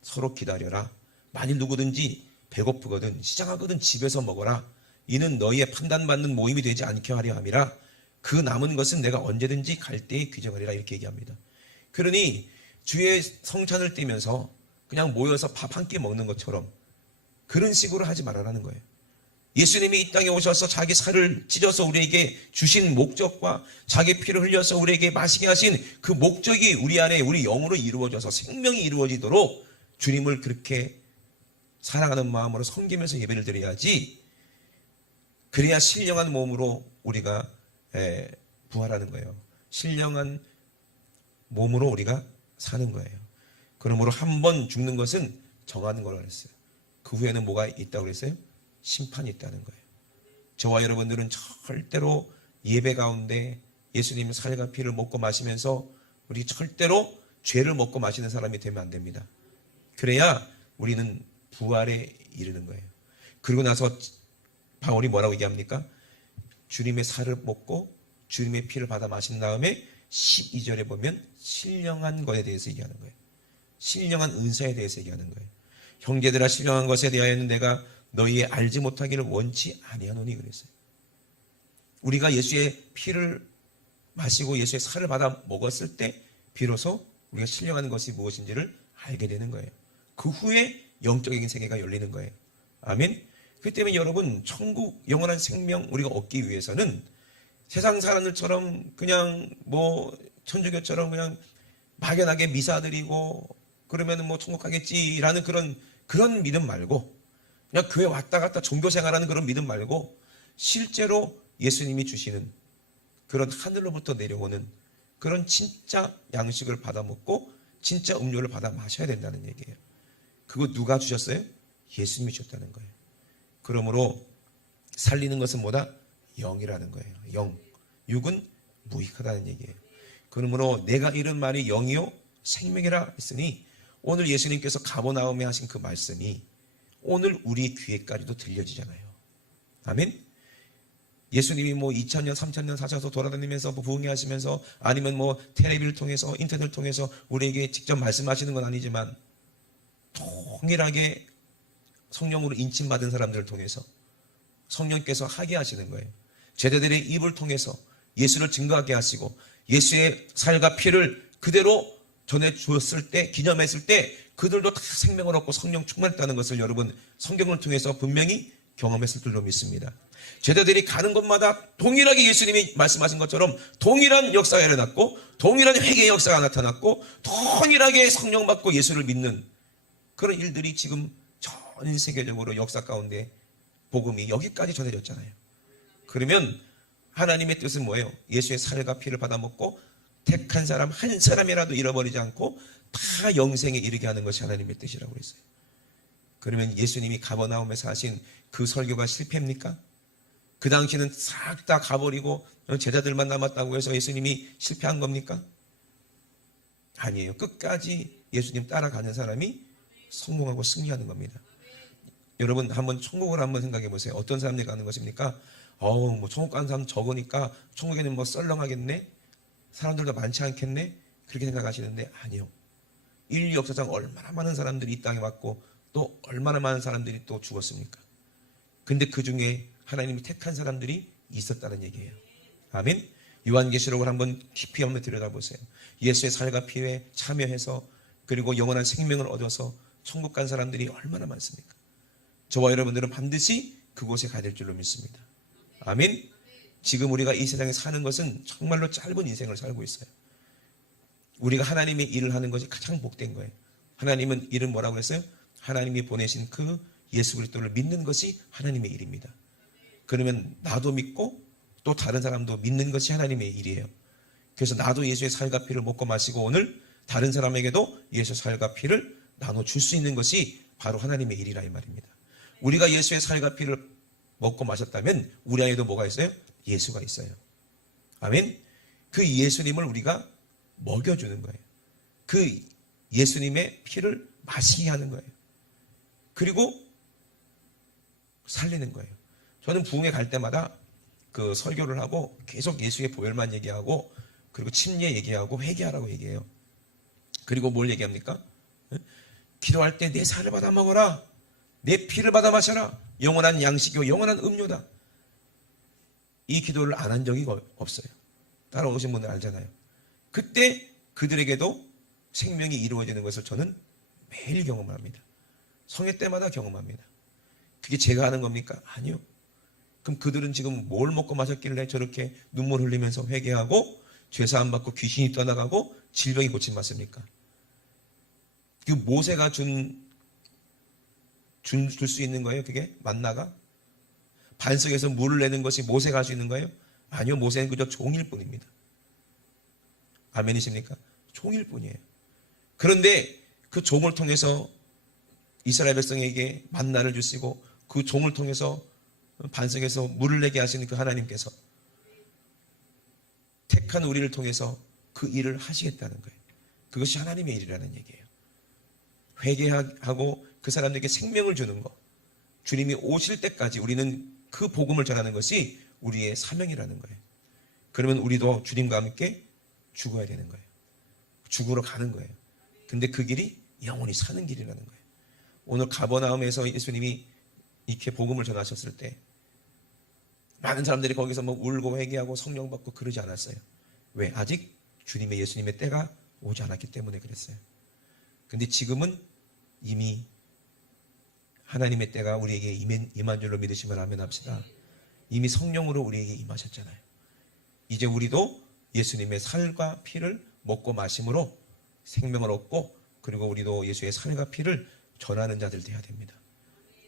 서로 기다려라. 만일 누구든지 배고프거든 시장하거든 집에서 먹어라. 이는 너희의 판단받는 모임이 되지 않게 하려 함이라. 그 남은 것은 내가 언제든지 갈 때에 규정하리라 이렇게 얘기합니다. 그러니 주의 성찬을 띠면서 그냥 모여서 밥 한 끼 먹는 것처럼 그런 식으로 하지 말아라는 거예요. 예수님이 이 땅에 오셔서 자기 살을 찢어서 우리에게 주신 목적과 자기 피를 흘려서 우리에게 마시게 하신 그 목적이 우리 안에 우리 영으로 이루어져서 생명이 이루어지도록 주님을 그렇게 사랑하는 마음으로 섬기면서 예배를 드려야지. 그래야 신령한 몸으로 우리가 부활하는 거예요. 신령한 몸으로 우리가 사는 거예요. 그러므로 한 번 죽는 것은 정하는 거라고 했어요. 그 후에는 뭐가 있다고 그랬어요? 심판이 있다는 거예요. 저와 여러분들은 절대로 예배 가운데 예수님의 살과 피를 먹고 마시면서 우리 절대로 죄를 먹고 마시는 사람이 되면 안 됩니다. 그래야 우리는 부활에 이르는 거예요. 그리고 나서 바울이 뭐라고 얘기합니까? 주님의 살을 먹고 주님의 피를 받아 마신 다음에 12절에 보면 신령한 것에 대해서 얘기하는 거예요. 신령한 은사에 대해서 얘기하는 거예요. 형제들아 신령한 것에 대하여는 내가 너희의 알지 못하기를 원치 아니하노니 그랬어요. 우리가 예수의 피를 마시고 예수의 살을 받아 먹었을 때 비로소 우리가 신령한 것이 무엇인지를 알게 되는 거예요. 그 후에 영적인 세계가 열리는 거예요. 아멘. 그렇기 때문에 여러분, 천국 영원한 생명 우리가 얻기 위해서는 세상 사람들처럼 그냥 뭐 천주교처럼 그냥 막연하게 미사 드리고 그러면은 뭐 천국 가겠지라는 그런 믿음 말고, 그냥 교회 왔다 갔다 종교 생활하는 그런 믿음 말고, 실제로 예수님이 주시는 그런 하늘로부터 내려오는 그런 진짜 양식을 받아 먹고 진짜 음료를 받아 마셔야 된다는 얘기예요. 그거 누가 주셨어요? 예수님이 주셨다는 거예요. 그러므로 살리는 것은 뭐다? 영이라는 거예요. 영. 육은 무익하다는 얘기예요. 그러므로 내가 이런 말이 영이요 생명이라 했으니, 오늘 예수님께서 가버나움에 하신 그 말씀이 오늘 우리 귀에까지도 들려지잖아요. 아멘. 예수님이 뭐 2000년, 3000년 사셔서 돌아다니면서 뭐 부흥회 하시면서 아니면 뭐 텔레비를 통해서 인터넷을 통해서 우리에게 직접 말씀하시는 건 아니지만, 동일하게 성령으로 인침받은 사람들을 통해서 성령께서 하게 하시는 거예요. 제자들의 입을 통해서 예수를 증거하게 하시고, 예수의 살과 피를 그대로 전해 주었을 때, 기념했을 때 그들도 다 생명을 얻고 성령 충만했다는 것을 여러분 성경을 통해서 분명히 경험했을 줄로 믿습니다. 제자들이 가는 곳마다 동일하게 예수님이 말씀하신 것처럼 동일한 역사가 일어났고, 동일한 회개의 역사가 나타났고, 동일하게 성령 받고 예수를 믿는 그런 일들이 지금 전 세계적으로 역사 가운데 복음이 여기까지 전해졌잖아요. 그러면 하나님의 뜻은 뭐예요? 예수의 살과 피를 받아먹고 택한 사람 한 사람이라도 잃어버리지 않고 다 영생에 이르게 하는 것이 하나님의 뜻이라고 했어요. 그러면 예수님이 가버나움에서 하신 그 설교가 실패입니까? 그 당시는 싹 다 가버리고 제자들만 남았다고 해서 예수님이 실패한 겁니까? 아니에요. 끝까지 예수님 따라가는 사람이 성공하고 승리하는 겁니다. 여러분 한번 천국을 한번 생각해 보세요. 어떤 사람들이 가는 것입니까? 뭐 천국 가는 사람 적으니까 천국에는 뭐 썰렁하겠네? 사람들도 많지 않겠네? 그렇게 생각하시는데 아니요. 인류 역사상 얼마나 많은 사람들이 이 땅에 왔고 또 얼마나 많은 사람들이 또 죽었습니까? 근데 그 중에 하나님이 택한 사람들이 있었다는 얘기예요. 아멘. 요한계시록을 한번 깊이 한번 들여다보세요. 예수의 살과 피에 참여해서 그리고 영원한 생명을 얻어서 천국 간 사람들이 얼마나 많습니까? 저와 여러분들은 반드시 그곳에 가야 될 줄로 믿습니다. 아멘. 지금 우리가 이 세상에 사는 것은 정말로 짧은 인생을 살고 있어요. 우리가 하나님의 일을 하는 것이 가장 복된 거예요. 하나님은 일은 뭐라고 했어요? 하나님이 보내신 그 예수 그리스도를 믿는 것이 하나님의 일입니다. 그러면 나도 믿고 또 다른 사람도 믿는 것이 하나님의 일이에요. 그래서 나도 예수의 살과 피를 먹고 마시고 오늘 다른 사람에게도 예수의 살과 피를 나눠줄 수 있는 것이 바로 하나님의 일이라 이 말입니다. 우리가 예수의 살과 피를 먹고 마셨다면 우리 안에도 뭐가 있어요? 예수가 있어요. 아멘. 그 예수님을 우리가 먹여주는 거예요. 그 예수님의 피를 마시게 하는 거예요. 그리고 살리는 거예요. 저는 부흥회 갈 때마다 그 설교를 하고 계속 예수의 보혈만 얘기하고 그리고 침례 얘기하고 회개하라고 얘기해요. 그리고 뭘 얘기합니까? 기도할 때 내 살을 받아 먹어라. 내 피를 받아 마셔라. 영원한 양식이요 영원한 음료다. 이 기도를 안 한 적이 없어요. 따라오신 분들 알잖아요. 그때 그들에게도 생명이 이루어지는 것을 저는 매일 경험을 합니다. 성회 때마다 경험합니다. 그게 제가 하는 겁니까? 아니요. 그럼 그들은 지금 뭘 먹고 마셨길래 저렇게 눈물 흘리면서 회개하고 죄사함 받고 귀신이 떠나가고 질병이 고침받습니까? 그 모세가 줄 수 있는 거예요? 그게 만나가? 반석에서 물을 내는 것이 모세가 할 수 있는 거예요? 아니요. 모세는 그저 종일 뿐입니다. 아멘이십니까? 종일 뿐이에요. 그런데 그 종을 통해서 이스라엘 백성에게 만나를 주시고 그 종을 통해서 반석에서 물을 내게 하시는 그 하나님께서 택한 우리를 통해서 그 일을 하시겠다는 거예요. 그것이 하나님의 일이라는 얘기예요. 회개하고 그 사람들에게 생명을 주는 것, 주님이 오실 때까지 우리는 그 복음을 전하는 것이 우리의 사명이라는 거예요. 그러면 우리도 주님과 함께 죽어야 되는 거예요. 죽으러 가는 거예요. 근데 그 길이 영원히 사는 길이라는 거예요. 오늘 가버나움에서 예수님이 이렇게 복음을 전하셨을 때 많은 사람들이 거기서 뭐 울고 회개하고 성령 받고 그러지 않았어요. 왜? 아직 주님의 예수님의 때가 오지 않았기 때문에 그랬어요. 근데 지금은 이미 하나님의 때가 우리에게 임한 줄로 믿으시면 아멘 합시다. 이미 성령으로 우리에게 임하셨잖아요. 이제 우리도 예수님의 살과 피를 먹고 마심으로 생명을 얻고, 그리고 우리도 예수의 살과 피를 전하는 자들 되어야 됩니다.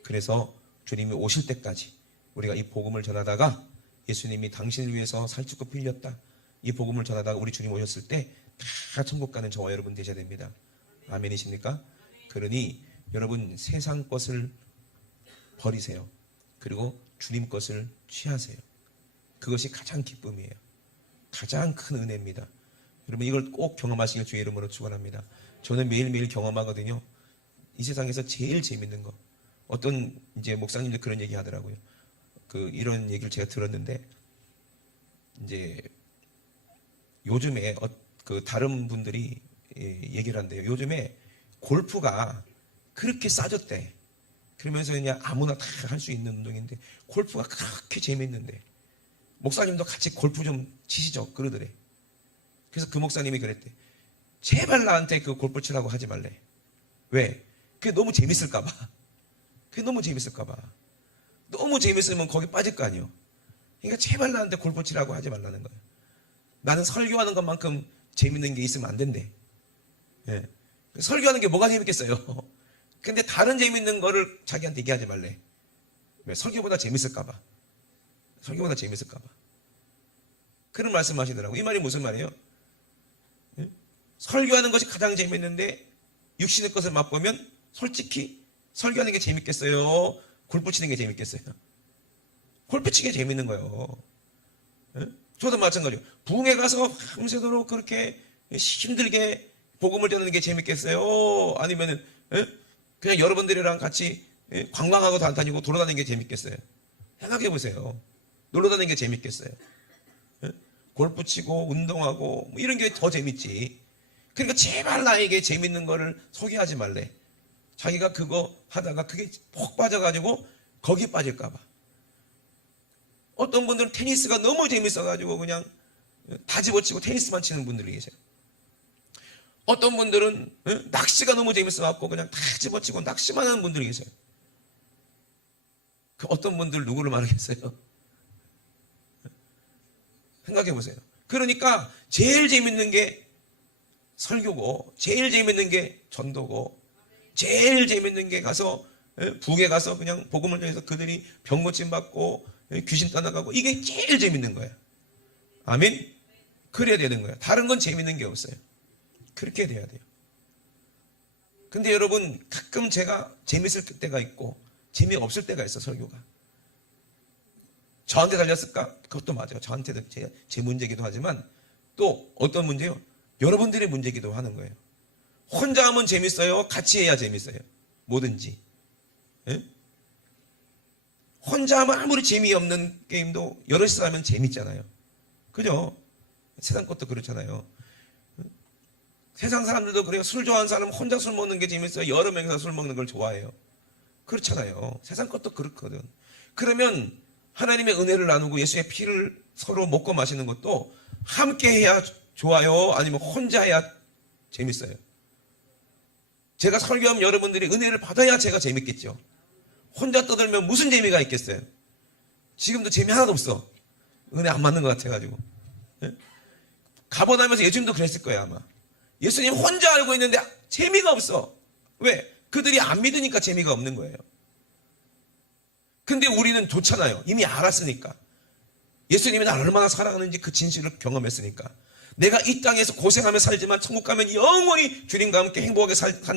그래서 주님이 오실 때까지 우리가 이 복음을 전하다가, 예수님이 당신을 위해서 살찌고 빌렸다, 이 복음을 전하다가 우리 주님 오셨을 때 다 천국 가는 저와 여러분 되셔야 됩니다. 아멘이십니까? 그러니 여러분, 세상 것을 버리세요. 그리고 주님 것을 취하세요. 그것이 가장 기쁨이에요. 가장 큰 은혜입니다. 여러분, 이걸 꼭 경험하시길 주의 이름으로 축원합니다. 저는 매일매일 경험하거든요. 이 세상에서 제일 재밌는 거, 어떤 이제 목사님들 그런 얘기 하더라고요. 이런 얘기를 제가 들었는데, 이제 요즘에 다른 분들이 얘기를 한대요. 요즘에 골프가 그렇게 싸졌대. 그러면서 그냥 아무나 다 할 수 있는 운동인데, 골프가 그렇게 재밌는데 목사님도 같이 골프 좀 치시죠, 그러더래. 그래서 그 목사님이 그랬대. 제발 나한테 그 골프 치라고 하지 말래. 왜? 그게 너무 재밌을까봐. 그게 너무 재밌을까봐. 너무 재밌으면 거기 빠질 거 아니에요. 그러니까 제발 나한테 골프 치라고 하지 말라는 거예요. 나는 설교하는 것만큼 재밌는 게 있으면 안 된대. 예. 설교하는 게 뭐가 재밌겠어요? 근데 다른 재밌는 거를 자기한테 얘기하지 말래. 왜? 설교보다 재밌을까봐. 설교보다 재밌을까봐. 그런 말씀 하시더라고요. 이 말이 무슨 말이에요? 예? 설교하는 것이 가장 재밌는데 육신의 것을 맛보면 솔직히 설교하는 게 재밌겠어요? 골프 치는 게 재밌겠어요? 골프 치는 게 재밌는 거예요. 예? 저도 마찬가지예요. 부흥회 가서 밤새도록 그렇게 힘들게 복음을 전하는 게 재밌겠어요? 아니면은 그냥 여러분들이랑 같이 관광하고 다니고 돌아다니는 게 재밌겠어요? 생각해 보세요. 놀러 다니는 게 재밌겠어요? 골프 치고 운동하고 뭐 이런 게 더 재밌지. 그러니까 제발 나에게 재밌는 거를 소개하지 말래. 자기가 그거 하다가 그게 폭 빠져가지고 거기에 빠질까 봐. 어떤 분들은 테니스가 너무 재밌어가지고 그냥 다 집어치고 테니스만 치는 분들이 계세요. 어떤 분들은 낚시가 너무 재밌어갖고 그냥 다 집어치고 낚시만 하는 분들이 계세요. 그 어떤 분들 누구를 말하겠어요? 생각해 보세요. 그러니까 제일 재밌는 게 설교고, 제일 재밌는 게 전도고, 제일 재밌는 게 가서 북에 가서 그냥 복음을 전해서 그들이 병 고침 받고 귀신 떠나가고, 이게 제일 재밌는 거예요. 아멘? 그래야 되는 거예요. 다른 건 재밌는 게 없어요. 그렇게 돼야 돼요. 근데 여러분, 가끔 제가 재밌을 때가 있고 재미없을 때가 있어, 설교가. 저한테 달렸을까? 그것도 맞아요. 저한테도 제 문제기도 하지만, 또 어떤 문제요? 여러분들의 문제기도 하는 거예요. 혼자 하면 재밌어요? 같이 해야 재밌어요? 뭐든지. 예? 혼자 하면 아무리 재미없는 게임도 여럿이서 하면 재밌잖아요. 그죠? 세상 것도 그렇잖아요. 세상 사람들도 그래요. 술 좋아하는 사람은 혼자 술 먹는 게 재밌어요? 여러 명이서 술 먹는 걸 좋아해요. 그렇잖아요. 세상 것도 그렇거든. 그러면 하나님의 은혜를 나누고 예수의 피를 서로 먹고 마시는 것도 함께 해야 좋아요? 아니면 혼자 해야 재밌어요? 제가 설교하면 여러분들이 은혜를 받아야 제가 재밌겠죠. 혼자 떠들면 무슨 재미가 있겠어요? 지금도 재미 하나도 없어. 은혜 안 맞는 것 같아가지고. 가보다면서 예수님도 그랬을 거예요, 아마. 예수님 혼자 알고 있는데 재미가 없어. 왜? 그들이 안 믿으니까 재미가 없는 거예요. 근데 우리는 좋잖아요. 이미 알았으니까. 예수님이 나를 얼마나 사랑하는지 그 진실을 경험했으니까. 내가 이 땅에서 고생하며 살지만 천국 가면 영원히 주님과 함께 행복하게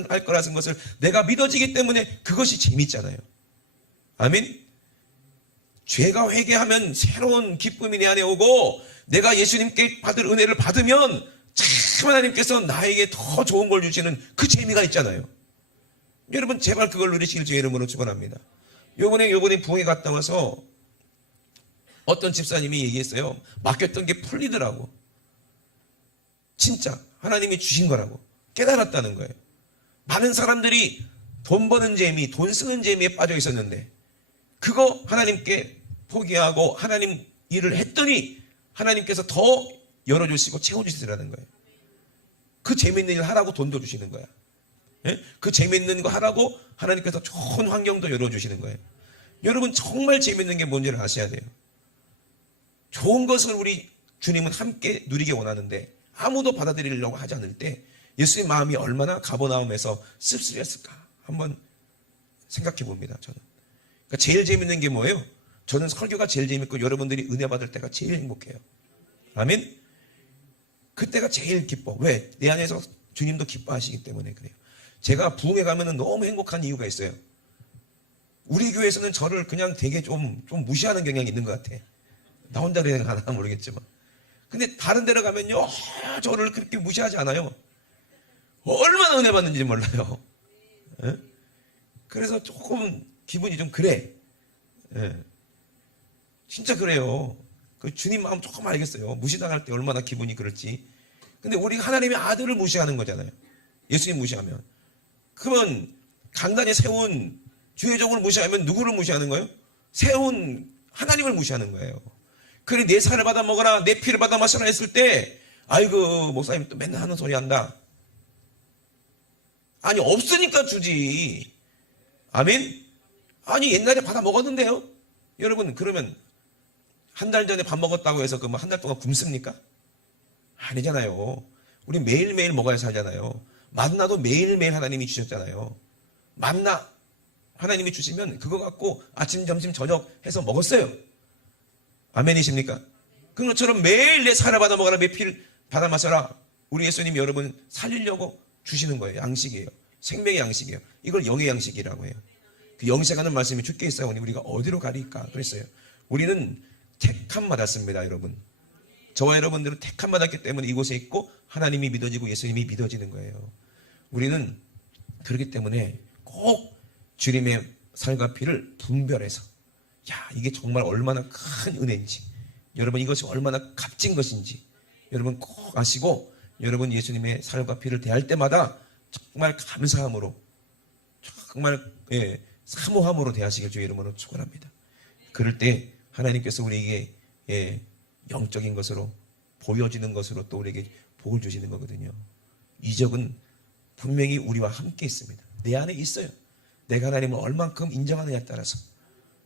할 거라는 것을 내가 믿어지기 때문에 그것이 재밌잖아요. 아멘? 죄가 회개하면 새로운 기쁨이 내 안에 오고, 내가 예수님께 받을 은혜를 받으면 참 하나님께서 나에게 더 좋은 걸 주시는 그 재미가 있잖아요. 여러분, 제발 그걸 누리시길 주의 이름으로 축원합니다. 요번에 부흥회 갔다 와서 어떤 집사님이 얘기했어요. 맡겼던 게 풀리더라고. 진짜 하나님이 주신 거라고 깨달았다는 거예요. 많은 사람들이 돈 버는 재미, 돈 쓰는 재미에 빠져 있었는데 그거 하나님께 포기하고 하나님 일을 했더니 하나님께서 더 열어주시고 채워주시더라는 거예요. 그 재밌는 일 하라고 돈도 주시는 거야. 예? 그 재밌는 거 하라고 하나님께서 좋은 환경도 열어주시는 거예요. 여러분 정말 재밌는 게 뭔지를 아셔야 돼요. 좋은 것을 우리 주님은 함께 누리게 원하는데 아무도 받아들이려고 하지 않을 때 예수의 마음이 얼마나 가버나움에서 씁쓸했을까 한번 생각해 봅니다. 저는. 그러니까 제일 재밌는 게 뭐예요? 저는 설교가 제일 재밌고 여러분들이 은혜 받을 때가 제일 행복해요. 아멘? 그때가 제일 기뻐. 왜? 내 안에서 주님도 기뻐하시기 때문에 그래요. 제가 부흥회 가면은 너무 행복한 이유가 있어요. 우리 교회에서는 저를 그냥 되게 좀 무시하는 경향이 있는 것 같아. 나 혼자 그래야 하나 모르겠지만. 근데 다른 데로 가면요, 저를 그렇게 무시하지 않아요. 얼마나 은혜 받는지 몰라요. 예? 그래서 조금 기분이 좀 그래. 예. 진짜 그래요. 그 주님 마음 조금 알겠어요. 무시당할 때 얼마나 기분이 그럴지. 근데 우리 하나님의 아들을 무시하는 거잖아요. 예수님 무시하면. 그러면 강단에 세운 주의종을 무시하면 누구를 무시하는 거예요? 세운 하나님을 무시하는 거예요. 그래 내 살을 받아 먹어라, 내 피를 받아 마셔라 했을 때 아이고 목사님 또 맨날 하는 소리 한다. 아니 없으니까 주지. 아멘? 아니 옛날에 받아 먹었는데요. 여러분 그러면 한 달 전에 밥 먹었다고 해서 그 한 달 동안 굶습니까? 아니잖아요. 우리 매일매일 먹어야 살잖아요. 만나도 매일매일 하나님이 주셨잖아요. 만나 하나님이 주시면 그거 갖고 아침 점심 저녁 해서 먹었어요. 아멘이십니까? 그런 것처럼 매일 내 살을 받아 먹어라, 내 피를 받아 마셔라. 우리 예수님이 여러분 살리려고 주시는 거예요. 양식이에요. 생명의 양식이에요. 이걸 영의 양식이라고 해요. 그 영생하는 말씀이 주께 있사오니 우리가 어디로 가리까 그랬어요. 우리는 택함 받았습니다. 여러분, 저와 여러분들은 택함 받았기 때문에 이곳에 있고 하나님이 믿어지고 예수님이 믿어지는 거예요. 우리는 그렇기 때문에 꼭 주님의 살과 피를 분별해서, 야 이게 정말 얼마나 큰 은혜인지, 여러분 이것이 얼마나 값진 것인지 여러분 꼭 아시고, 여러분 예수님의 살과 피를 대할 때마다 정말 감사함으로, 정말 사모함으로 대하시길 주의 이름으로 축원합니다. 그럴 때 하나님께서 우리에게 영적인 것으로 보여지는 것으로 또 우리에게 복을 주시는 거거든요. 이적은 분명히 우리와 함께 있습니다. 내 안에 있어요. 내가 하나님을 얼만큼 인정하느냐에 따라서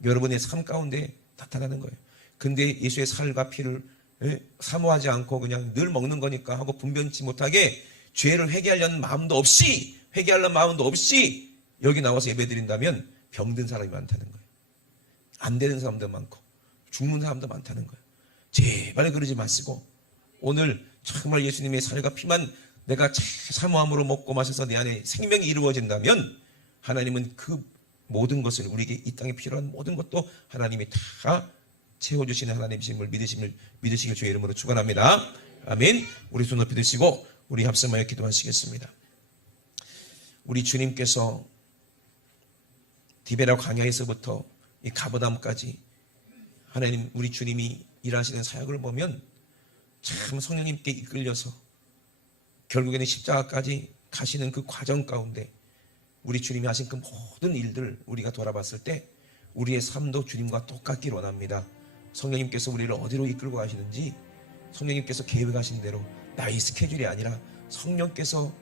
여러분의 삶 가운데 나타나는 거예요. 근데 예수의 살과 피를 사모하지 않고 그냥 늘 먹는 거니까 하고 분변치 못하게 죄를 회개하려는 마음도 없이, 회개하려는 마음도 없이 여기 나와서 예배드린다면 병든 사람이 많다는 거예요. 안 되는 사람도 많고 죽는 사람도 많다는 거예요. 제발 그러지 마시고 오늘 정말 예수님의 살과 피만 내가 사모함으로 먹고 마셔서 내 안에 생명이 이루어진다면 하나님은 그 모든 것을, 우리에게 이 땅에 필요한 모든 것도 하나님이 다 채워주시는 하나님이심을 믿으시길 주의 이름으로 축원합니다. 아멘. 우리 손 높이 드시고 우리 합심하여 기도하시겠습니다. 우리 주님께서 디베라 광야에서부터 이 가버나움까지 하나님 우리 주님이 일하시는 사역을 보면 참 성령님께 이끌려서 결국에는 십자가까지 가시는 그 과정 가운데 우리 주님이 하신 그 모든 일들 우리가 돌아봤을 때 우리의 삶도 주님과 똑같길 원합니다. 성령님께서 우리를 어디로 이끌고 가시는지 성령님께서 계획하신 대로, 나의 스케줄이 아니라 성령께서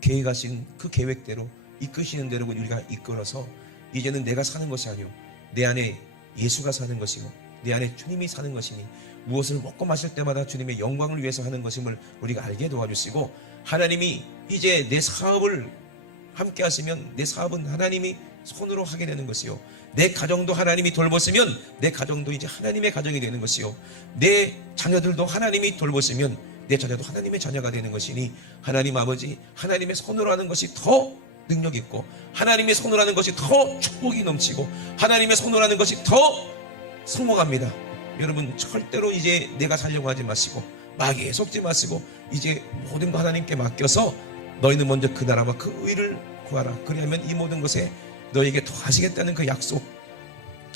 계획하신 그 계획대로 이끄시는 대로 우리가 이끌어서 이제는 내가 사는 것이 아니오 내 안에 예수가 사는 것이고 내 안에 주님이 사는 것이니 무엇을 먹고 마실 때마다 주님의 영광을 위해서 하는 것임을 우리가 알게 도와주시고, 하나님이 이제 내 사업을 함께 하시면 내 사업은 하나님이 손으로 하게 되는 것이요, 내 가정도 하나님이 돌보시면 내 가정도 이제 하나님의 가정이 되는 것이요, 내 자녀들도 하나님이 돌보시면 내 자녀도 하나님의 자녀가 되는 것이니 하나님 아버지, 하나님의 손으로 하는 것이 더 능력 있고 하나님의 손으로 하는 것이 더 축복이 넘치고 하나님의 손으로 하는 것이 더 성공합니다. 여러분 절대로 이제 내가 살려고 하지 마시고 마귀에 속지 마시고 이제 모든 거 하나님께 맡겨서 너희는 먼저 그 나라와 그 의를 구하라. 그리하면 이 모든 것에 너희에게 더하시겠다는 그 약속,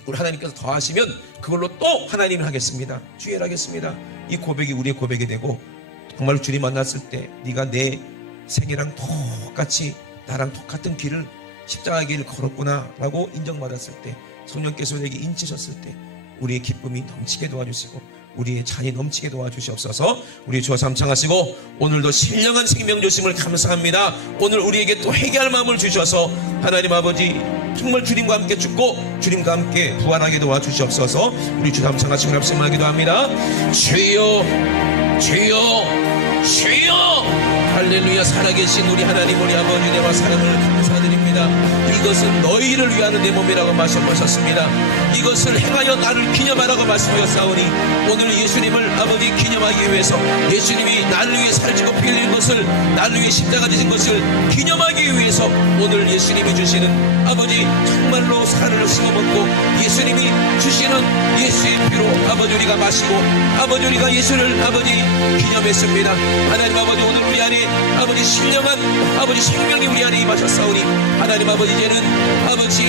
우리 하나님께서 더하시면 그걸로 또 하나님을 하겠습니다. 주의를 하겠습니다. 이 고백이 우리의 고백이 되고 정말 주님 만났을 때 네가 내 생애랑 똑같이 나랑 똑같은 길을, 십자가의 길을 걸었구나 라고 인정받았을 때, 성령께서 우리에게 인치셨을 때 우리의 기쁨이 넘치게 도와주시고 우리의 잔이 넘치게 도와주시옵소서. 우리 주와 삼창하시고 오늘도 신령한 생명 주심을 감사합니다. 오늘 우리에게 또 회개할 마음을 주셔서 하나님 아버지 정말 주님과 함께 죽고 주님과 함께 부활하게 도와주시옵소서. 우리 주 삼창하시고 합심하기도 합니다. 주여 주여 주여 할렐루야. 살아계신 우리 하나님 우리 아버지 대와 사랑을 감사드립니다. 이것은 너희를 위하는 내 몸이라고 말씀하셨습니다. 이것을 행하여 나를 기념하라고 말씀하셨사오니 오늘 예수님을 아버지 기념하기 위해서 예수님이 나를 위해 살찌고 피 흘린 것을 나를 위해 십자가 지신 것을 기념하기 위해서 오늘 예수님이 주시는 아버지 정말로 살을 씹어먹고 예수님이 주시는 예수의 피로 아버지 우리가 마시고 아버지 우리가 예수를 아버지 기념했습니다. 하나님 아버지 오늘 우리 안에 아버지 신령한 아버지 생명이 우리 안에 임하셨사오니 하나님 아버지 이제는 아버지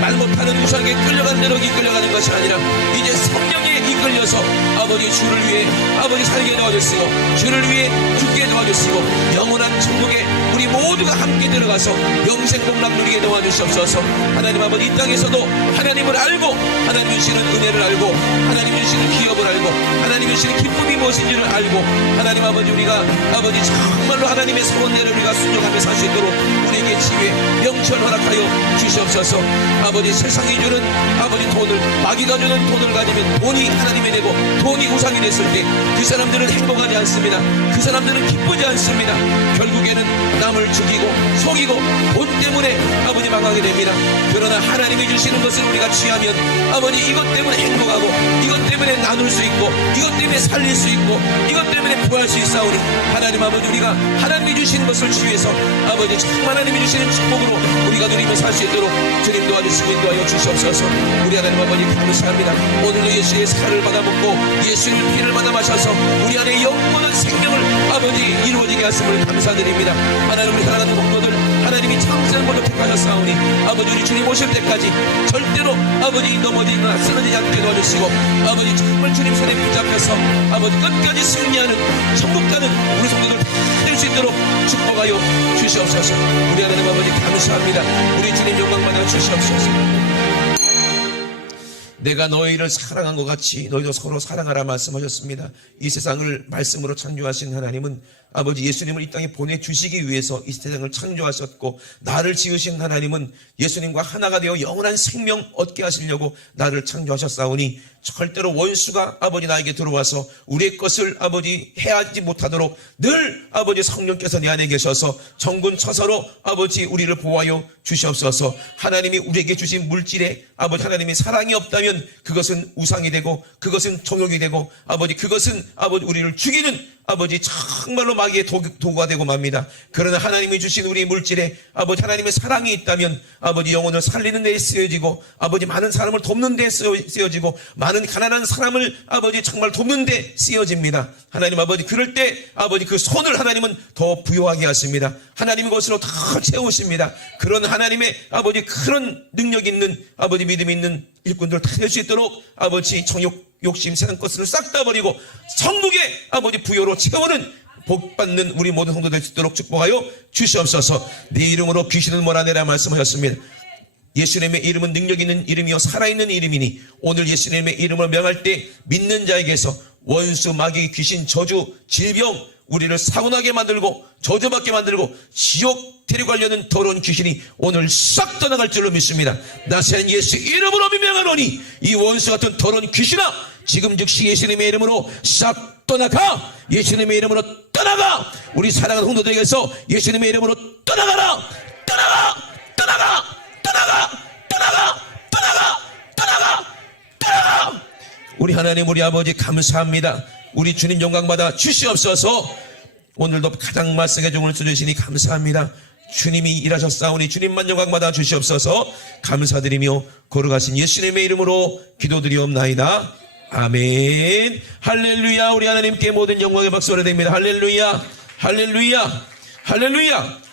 말 못하는 우상에 끌려간 대로 이끌려가는 것이 아니라 이제 성령에 이끌려서 아버지 주를 위해 아버지 살게 도와주시고 주를 위해 죽게 도와주시고 영원한 천국에 우리 모두가 함께 들어가서 영생 복락 누리게 도와주시옵소서. 하나님 아버지 이 땅에서도 하나님을 알고 하나님 주시는 은혜를 알고 하나님 주시는 기업을 알고 하나님 주시는 기쁨이 무엇인지를 알고 하나님 아버지 우리가 아버지 정말로 하나님의 소원대로 우리가 순종하며 살 수 있도록 우리에게 지혜 명철 허락하여 주시옵소서. 아버지 세상이 주는 아버지 돈을 마귀가 주는 돈을 가지면 돈이 하나님의 되고 돈이 우상이 됐을 때 그 사람들은 행복하지 않습니다. 그 사람들은 기쁘지 않습니다. 결국에는 남을 죽이고 속이고 돈 때문에 아버지 망하게 됩니다. 그러나 하나님이 주시는 것을 우리가 취하면 아버지 이것 때문에 행복하고 이것 때문에 나눌 수 있고 이것 때문에 살릴 수 있고 이것 때문에 구할 수 있사오니 하나님 아버지 우리가 하나님이 주시는 것을 취해서 아버지 참 하나님이 주시는 축복으로 우리가 누리며 살 수 있도록 주님 도와주시고 인도하여 주시옵소서. 우리 하나님 아버지 감사합니다. 오늘도 예수의 살을 받아 먹고 예수의 피를 받아 마셔서 우리 안에 영원한 생명을 아버지 이루어지게 하심을 감사드립니다. 하나님 우리 사랑하는 성도들 하나님이 창세를 먼저 택하셨사오니 아버지 우리 주님 오실 때까지 절대로 아버지 넘어지거나 쓰러지지 않게 도와주시고 아버지 정말 주님 손에 붙잡혀서 아버지 끝까지 승리하는 천국 가는 우리 성도들 될 수 있도록 축복하여 주시옵소서. 우리 하나님 아버지 감사합니다. 우리 주님 영광받아 주시옵소서. 내가 너희를 사랑한 것 같이 너희도 서로 사랑하라 말씀하셨습니다. 이 세상을 말씀으로 창조하신 하나님은 아버지 예수님을 이 땅에 보내주시기 위해서 이 세상을 창조하셨고 나를 지으신 하나님은 예수님과 하나가 되어 영원한 생명 얻게 하시려고 나를 창조하셨사오니 절대로 원수가 아버지 나에게 들어와서 우리의 것을 아버지 해하지 못하도록 늘 아버지 성령께서 내 안에 계셔서 정군 처서로 아버지 우리를 보호하여 주시옵소서. 하나님이 우리에게 주신 물질에 아버지 하나님의 사랑이 없다면 그것은 우상이 되고 그것은 종욕이 되고 아버지 그것은 아버지 우리를 죽이는 아버지 정말로 마귀의 도구가 되고 맙니다. 그러나 하나님이 주신 우리 물질에 아버지 하나님의 사랑이 있다면 아버지 영혼을 살리는 데에 쓰여지고 아버지 많은 사람을 돕는 데에 쓰여지고 많은 가난한 사람을 아버지 정말 돕는 데 쓰여집니다. 하나님 아버지 그럴 때 아버지 그 손을 하나님은 더 부여하게 하십니다. 하나님의 것으로 더 채우십니다. 그런 하나님의 아버지 그런 능력 있는 아버지 믿음 있는 일꾼들 다 될 수 있도록 아버지 정욕 욕심 세상 것을 싹 다 버리고 천국의 아버지 부여로 채우는 복받는 우리 모든 성도 될 수 있도록 축복하여 주시옵소서. 네 이름으로 귀신을 몰아내라 말씀하셨습니다. 예수님의 이름은 능력 있는 이름이요 살아있는 이름이니 오늘 예수님의 이름을 명할 때 믿는 자에게서 원수 마귀 귀신 저주 질병 우리를 사고나게 만들고 저주받게 만들고 지옥 데려가려는 더러운 귀신이 오늘 싹 떠나갈 줄로 믿습니다. 나사렛 예수 이름으로 명하노니 이 원수 같은 더러운 귀신아 지금 즉시 예수님의 이름으로 싹 떠나가. 예수님의 이름으로 떠나가. 우리 사랑하는 성도들에게서 예수님의 이름으로 떠나가라. 떠나가 떠나가 떠나가 떠나가 떠나가 떠나가 떠나가. 우리 하나님 우리 아버지 감사합니다. 우리 주님 영광받아 주시옵소서. 오늘도 가장 말씀의 종을 써주시니 감사합니다. 주님이 일하셨사오니 주님만 영광받아 주시옵소서. 감사드리며 거룩하신 예수님의 이름으로 기도드리옵나이다. 아멘. 할렐루야. 우리 하나님께 모든 영광의 박수를 드립니다. 할렐루야 할렐루야 할렐루야.